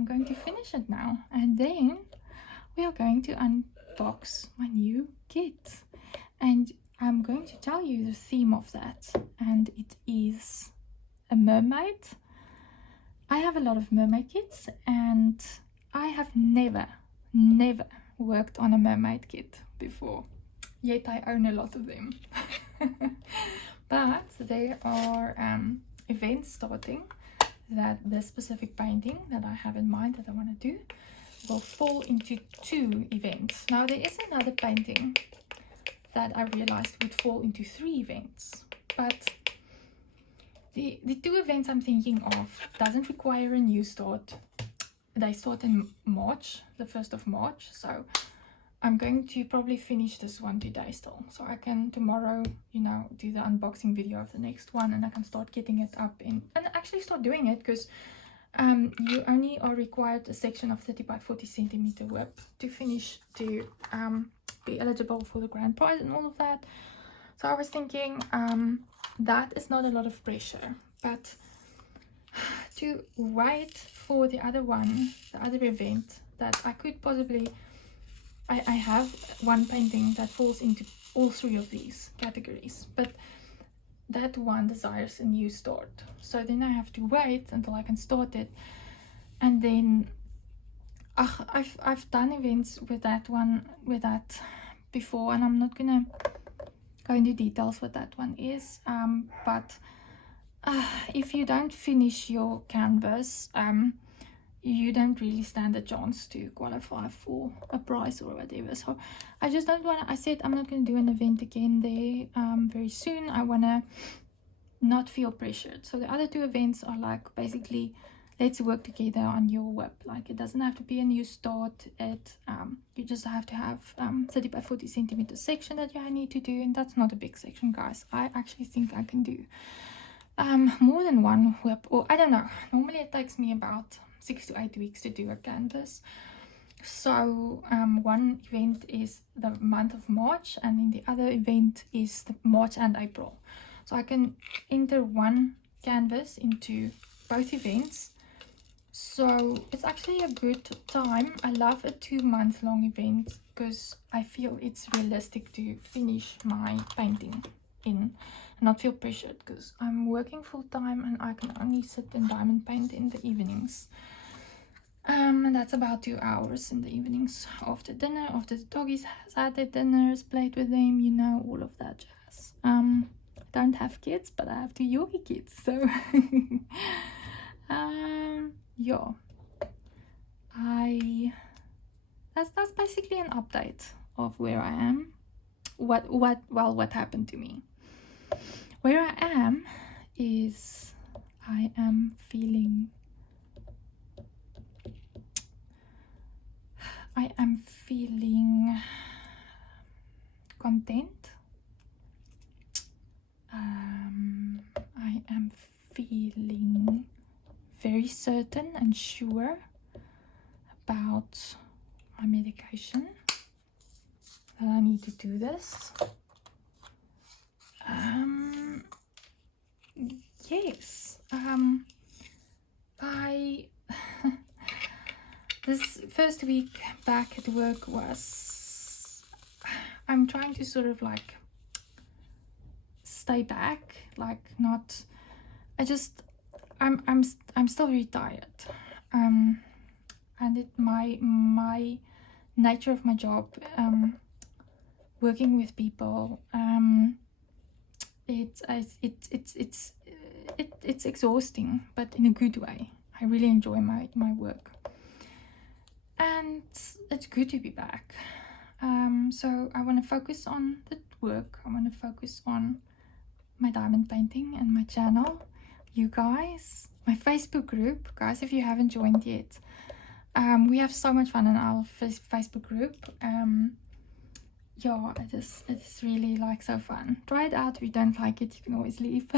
going to finish it now, and then we are going to unbox my new kit, and I'm going to tell you the theme of that, and it is a mermaid. I have a lot of mermaid kits, and I have never worked on a mermaid kit before, yet I own a lot of them. But there are events starting that this specific painting that I have in mind that I want to do will fall into 2 events. Now there is another painting that I realized would fall into 3 events, but the 2 events I'm thinking of doesn't require a new start. They start in March, the 1st of March, so I'm going to probably finish this one today still, so I can tomorrow, you know, do the unboxing video of the next one, and I can start getting it up in, and actually start doing it, because you only are required a section of 30 by 40 centimeter WIP to finish, to be eligible for the grand prize and all of that. So I was thinking that is not a lot of pressure, but to wait for the other one, the other event that I could possibly, I have one painting that falls into all three of these categories, but that one desires a new start. So then I have to wait until I can start it. And then I've done events with that one, with that before, and I'm not gonna go into details what that one is, but if you don't finish your canvas, you don't really stand a chance to qualify for a prize or whatever. So I just don't want to, I said I'm not going to do an event again there very soon. I want to not feel pressured. So the other two events are like basically let's work together on your WIP. Like it doesn't have to be a new start. You just have to have 30 by 40 centimeter section that you need to do, and that's not a big section, guys. I actually think I can do more than one WIP, or I don't know. Normally it takes me about 6 to 8 weeks to do a canvas. So one event is the month of March, and then the other event is the March and April. So I can enter one canvas into both events. So it's actually a good time. I love a 2-month long event because I feel it's realistic to finish my painting in and not feel pressured, because I'm working full-time and I can only sit and diamond paint in the evenings. And that's about 2 hours in the evenings after dinner, after the doggies has had their dinners, played with them, you know, all of that jazz. I don't have kids, but I have 2 yogi kids, so yeah, that's basically an update of where I am, what happened to me. Where I am is I am feeling content. I am feeling very certain and sure about my medication, that I need to do this. Yes, this first week back at work I'm trying to sort of like stay back, like not, I'm still very tired, and my nature of my job, working with people, it's exhausting, but in a good way. I really enjoy my work, and it's good to be back. So I want to focus on the work. I want to focus on my diamond painting and my channel, you guys, my Facebook group. Guys, if you haven't joined yet, we have so much fun in our Facebook group. Yeah, it is really like so fun. Try it out. If you don't like it, you can always leave.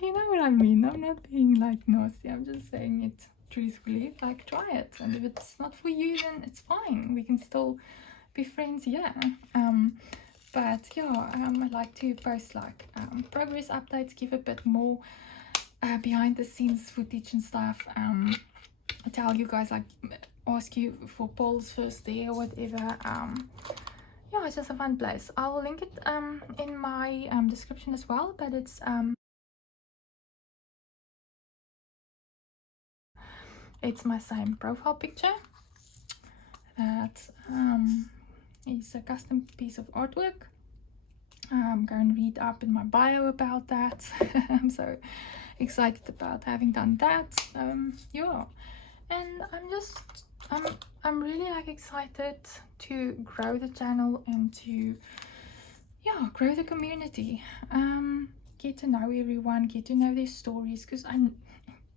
You know what I mean. I'm not being like nasty, I'm just saying it truthfully. Like, try it, and if it's not for you, then it's fine. We can still be friends, yeah. But yeah, I like to post like progress updates, give a bit more behind the scenes footage and stuff. I tell you guys, like, ask you for polls first there or whatever. Yeah, it's just a fun place. I'll link it in my description as well, but it's my same profile picture that is a custom piece of artwork. Go and read up in my bio about that. I'm so excited about having done that. Yeah, and I'm really like excited to grow the channel and to grow the community, get to know everyone, get to know their stories, because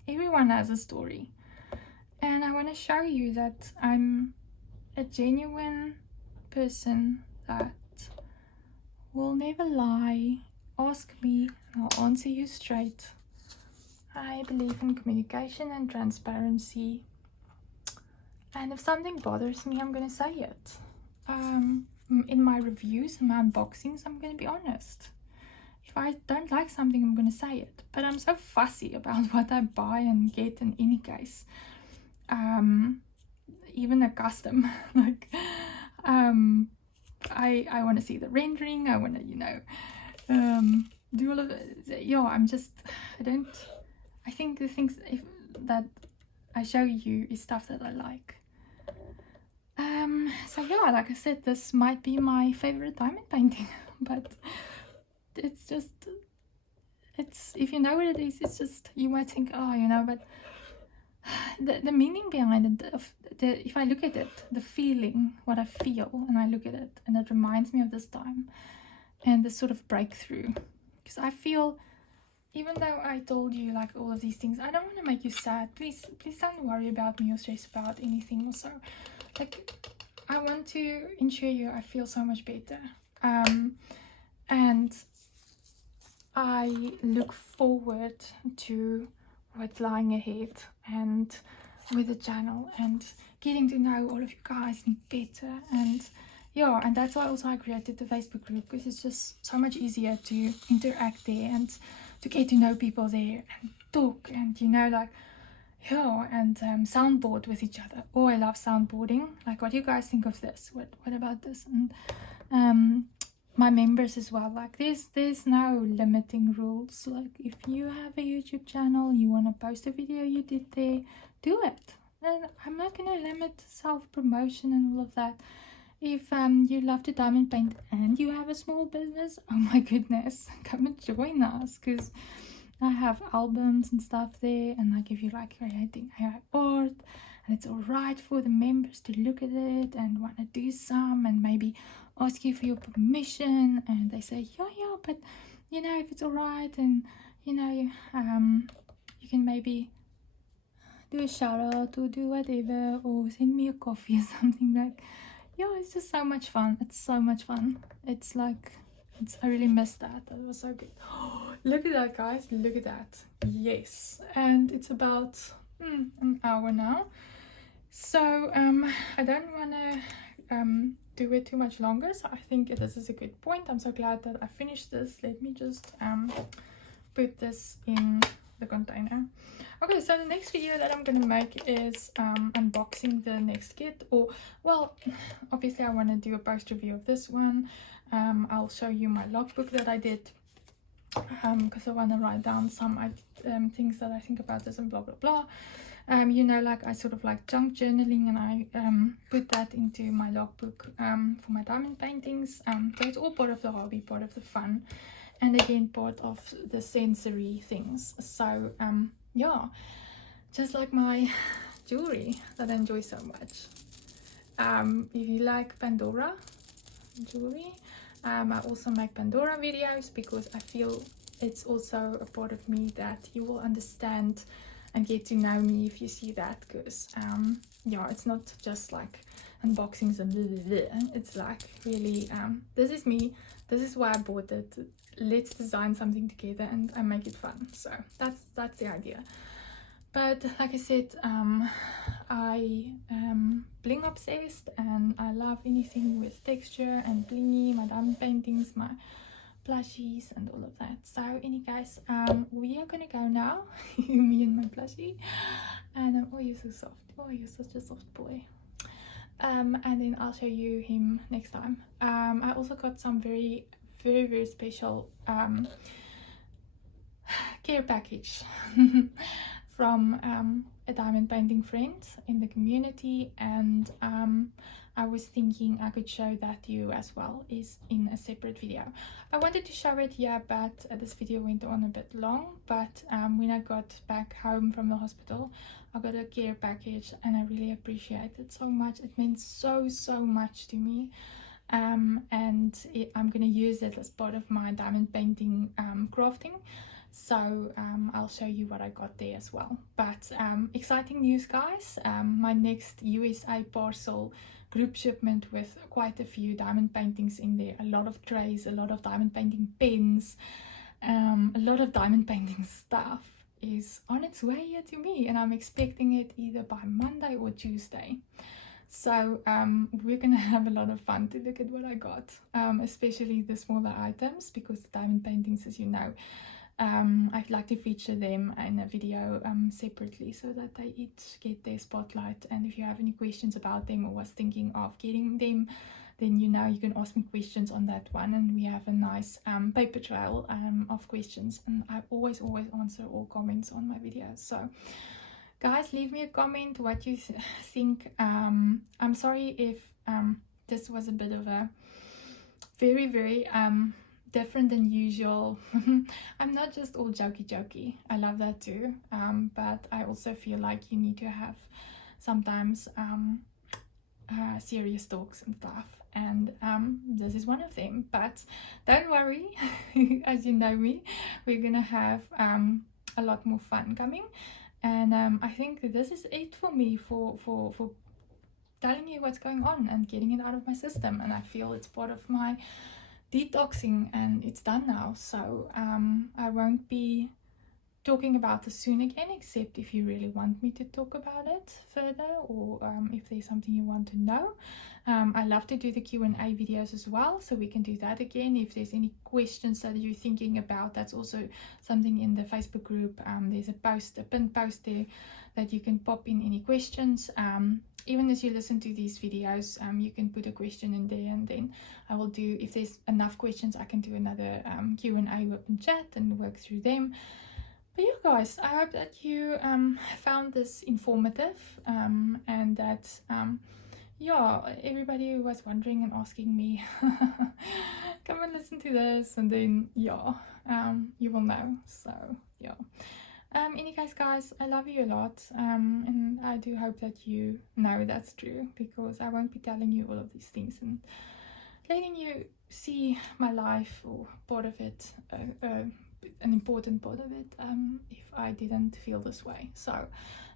everyone has a story, and I want to show you that I'm a genuine person that will never lie. Ask me and I'll answer you straight. I believe in communication and transparency, and if something bothers me, I'm gonna say it. in my reviews and my unboxings, I'm going to be honest. If I don't like something, I'm going to say it. But I'm so fussy about what I buy and get in any case. Even a custom. Like, I want to see the rendering. I want to, you know, do all of it. Yeah, I think the things that I show you is stuff that I like. So yeah, like I said, this might be my favorite diamond painting, but it's just, if you know what it is, it's just, you might think, oh, you know, but the meaning behind it, if I look at it, the feeling, what I feel, and I look at it, and it reminds me of this time and this sort of breakthrough. Because I feel, even though I told you like all of these things, I don't want to make you sad. Please don't worry about me or stress about anything or so. Like, I want to ensure you I feel so much better. And I look forward to what's lying ahead, and with the channel, and getting to know all of you guys better. And yeah, and that's why also I created the Facebook group, because it's just so much easier to interact there and to get to know people there and talk, and you know, like, yeah, and soundboard with each other. Oh, I love soundboarding. Like, what do you guys think of this? What about this? And my members as well, like, there's no limiting rules. Like, if you have a YouTube channel, you want to post a video you did there, do it. And I'm not gonna limit self-promotion and all of that. If you love to diamond paint and you have a small business, oh my goodness, come and join us, because I have albums and stuff there, and I give you like creating AI art, and it's all right for the members to look at it and want to do some, and maybe ask you for your permission, and they say yeah, but you know, if it's all right, and you know, you can maybe do a shout out or do whatever, or send me a coffee or something. Like, yeah, it's just so much fun. It's so much fun. It's like, I really missed that. That was so good. Look at that, guys. Look at that. Yes. And it's about an hour now. So I don't want to do it too much longer. So I think this is a good point. I'm so glad that I finished this. Let me just put this in the container. Okay, so the next video that I'm gonna make is unboxing the next kit. Or, well, obviously I want to do a post review of this one. I'll show you my logbook that I did, because I want to write down some things that I think about this and blah blah blah. You know, like, I sort of like junk journaling, and I put that into my logbook for my diamond paintings. So it's all part of the hobby, part of the fun, and again part of the sensory things. So yeah, just like my jewelry that I enjoy so much. If you like Pandora jewelry, I also make Pandora videos, because I feel it's also a part of me that you will understand and get to know me if you see that. Because yeah, it's not just like unboxings and blah, blah, blah. It's like, really, this is me, this is why I bought it, let's design something together and make it fun. So that's the idea. But like I said, I am bling obsessed, and I love anything with texture and blingy, my diamond paintings, my plushies and all of that. So anyways, we are gonna go now, me and my plushie, and oh, you're so soft, oh, you're such a soft boy. And then I'll show you him next time. I also got some very special care package from a diamond painting friend in the community, and I was thinking I could show that to you as well, is in a separate video. I wanted to show it here, but this video went on a bit long. But when I got back home from the hospital, I got a care package, and I really appreciate it so much. It meant so much to me. And I'm gonna use it as part of my diamond painting crafting. So I'll show you what I got there as well. But exciting news, guys. My next USA parcel group shipment with quite a few diamond paintings in there, a lot of trays, a lot of diamond painting pens, a lot of diamond painting stuff is on its way here to me, and I'm expecting it either by Monday or Tuesday. So we're gonna have a lot of fun to look at what I got, especially the smaller items, because the diamond paintings, as you know, I'd like to feature them in a video separately so that they each get their spotlight. And if you have any questions about them or was thinking of getting them, then you know you can ask me questions on that one, and we have a nice paper trail of questions, and I always answer all comments on my videos. So guys, leave me a comment what you think. I'm sorry if this was a bit of a very different than usual. I'm not just all jokey. I love that too, but I also feel like you need to have sometimes serious talks and stuff, and this is one of them. But don't worry, as you know me, we're gonna have a lot more fun coming. And I think this is it for me, for telling you what's going on and getting it out of my system. And I feel it's part of my detoxing, and it's done now. So I won't be talking about this soon again, except if you really want me to talk about it further, or if there's something you want to know. I love to do the Q&A videos as well, so we can do that again. If there's any questions that you're thinking about, that's also something in the Facebook group. There's a pinned post there that you can pop in any questions. Even as you listen to these videos, you can put a question in there, and then I will do, if there's enough questions, I can do another Q&A WIP Chat and work through them. But yeah guys, I hope that you found this informative, and that yeah, everybody who was wondering and asking me, come and listen to this, and then yeah, you will know. So yeah, any case guys, I love you a lot, and I do hope that you know that's true, because I won't be telling you all of these things and letting you see my life, or part of it, an important part of it, if I didn't feel this way. So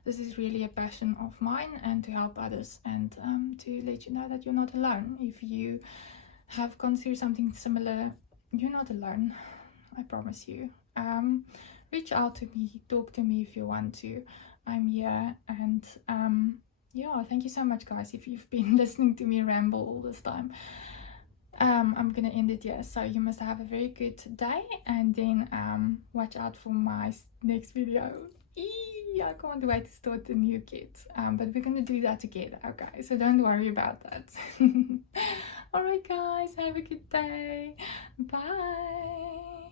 this is really a passion of mine, and to help others, and to let you know that you're not alone. If you have gone through something similar, you're not alone, I promise you. Reach out to me, talk to me if you want to. I'm here. And yeah, thank you so much guys if you've been listening to me ramble all this time. I'm gonna end it here, so you must have a very good day, and then watch out for my next video. I can't wait to start the new kit, but we're gonna do that together, okay? So don't worry about that. Alright guys, have a good day. Bye.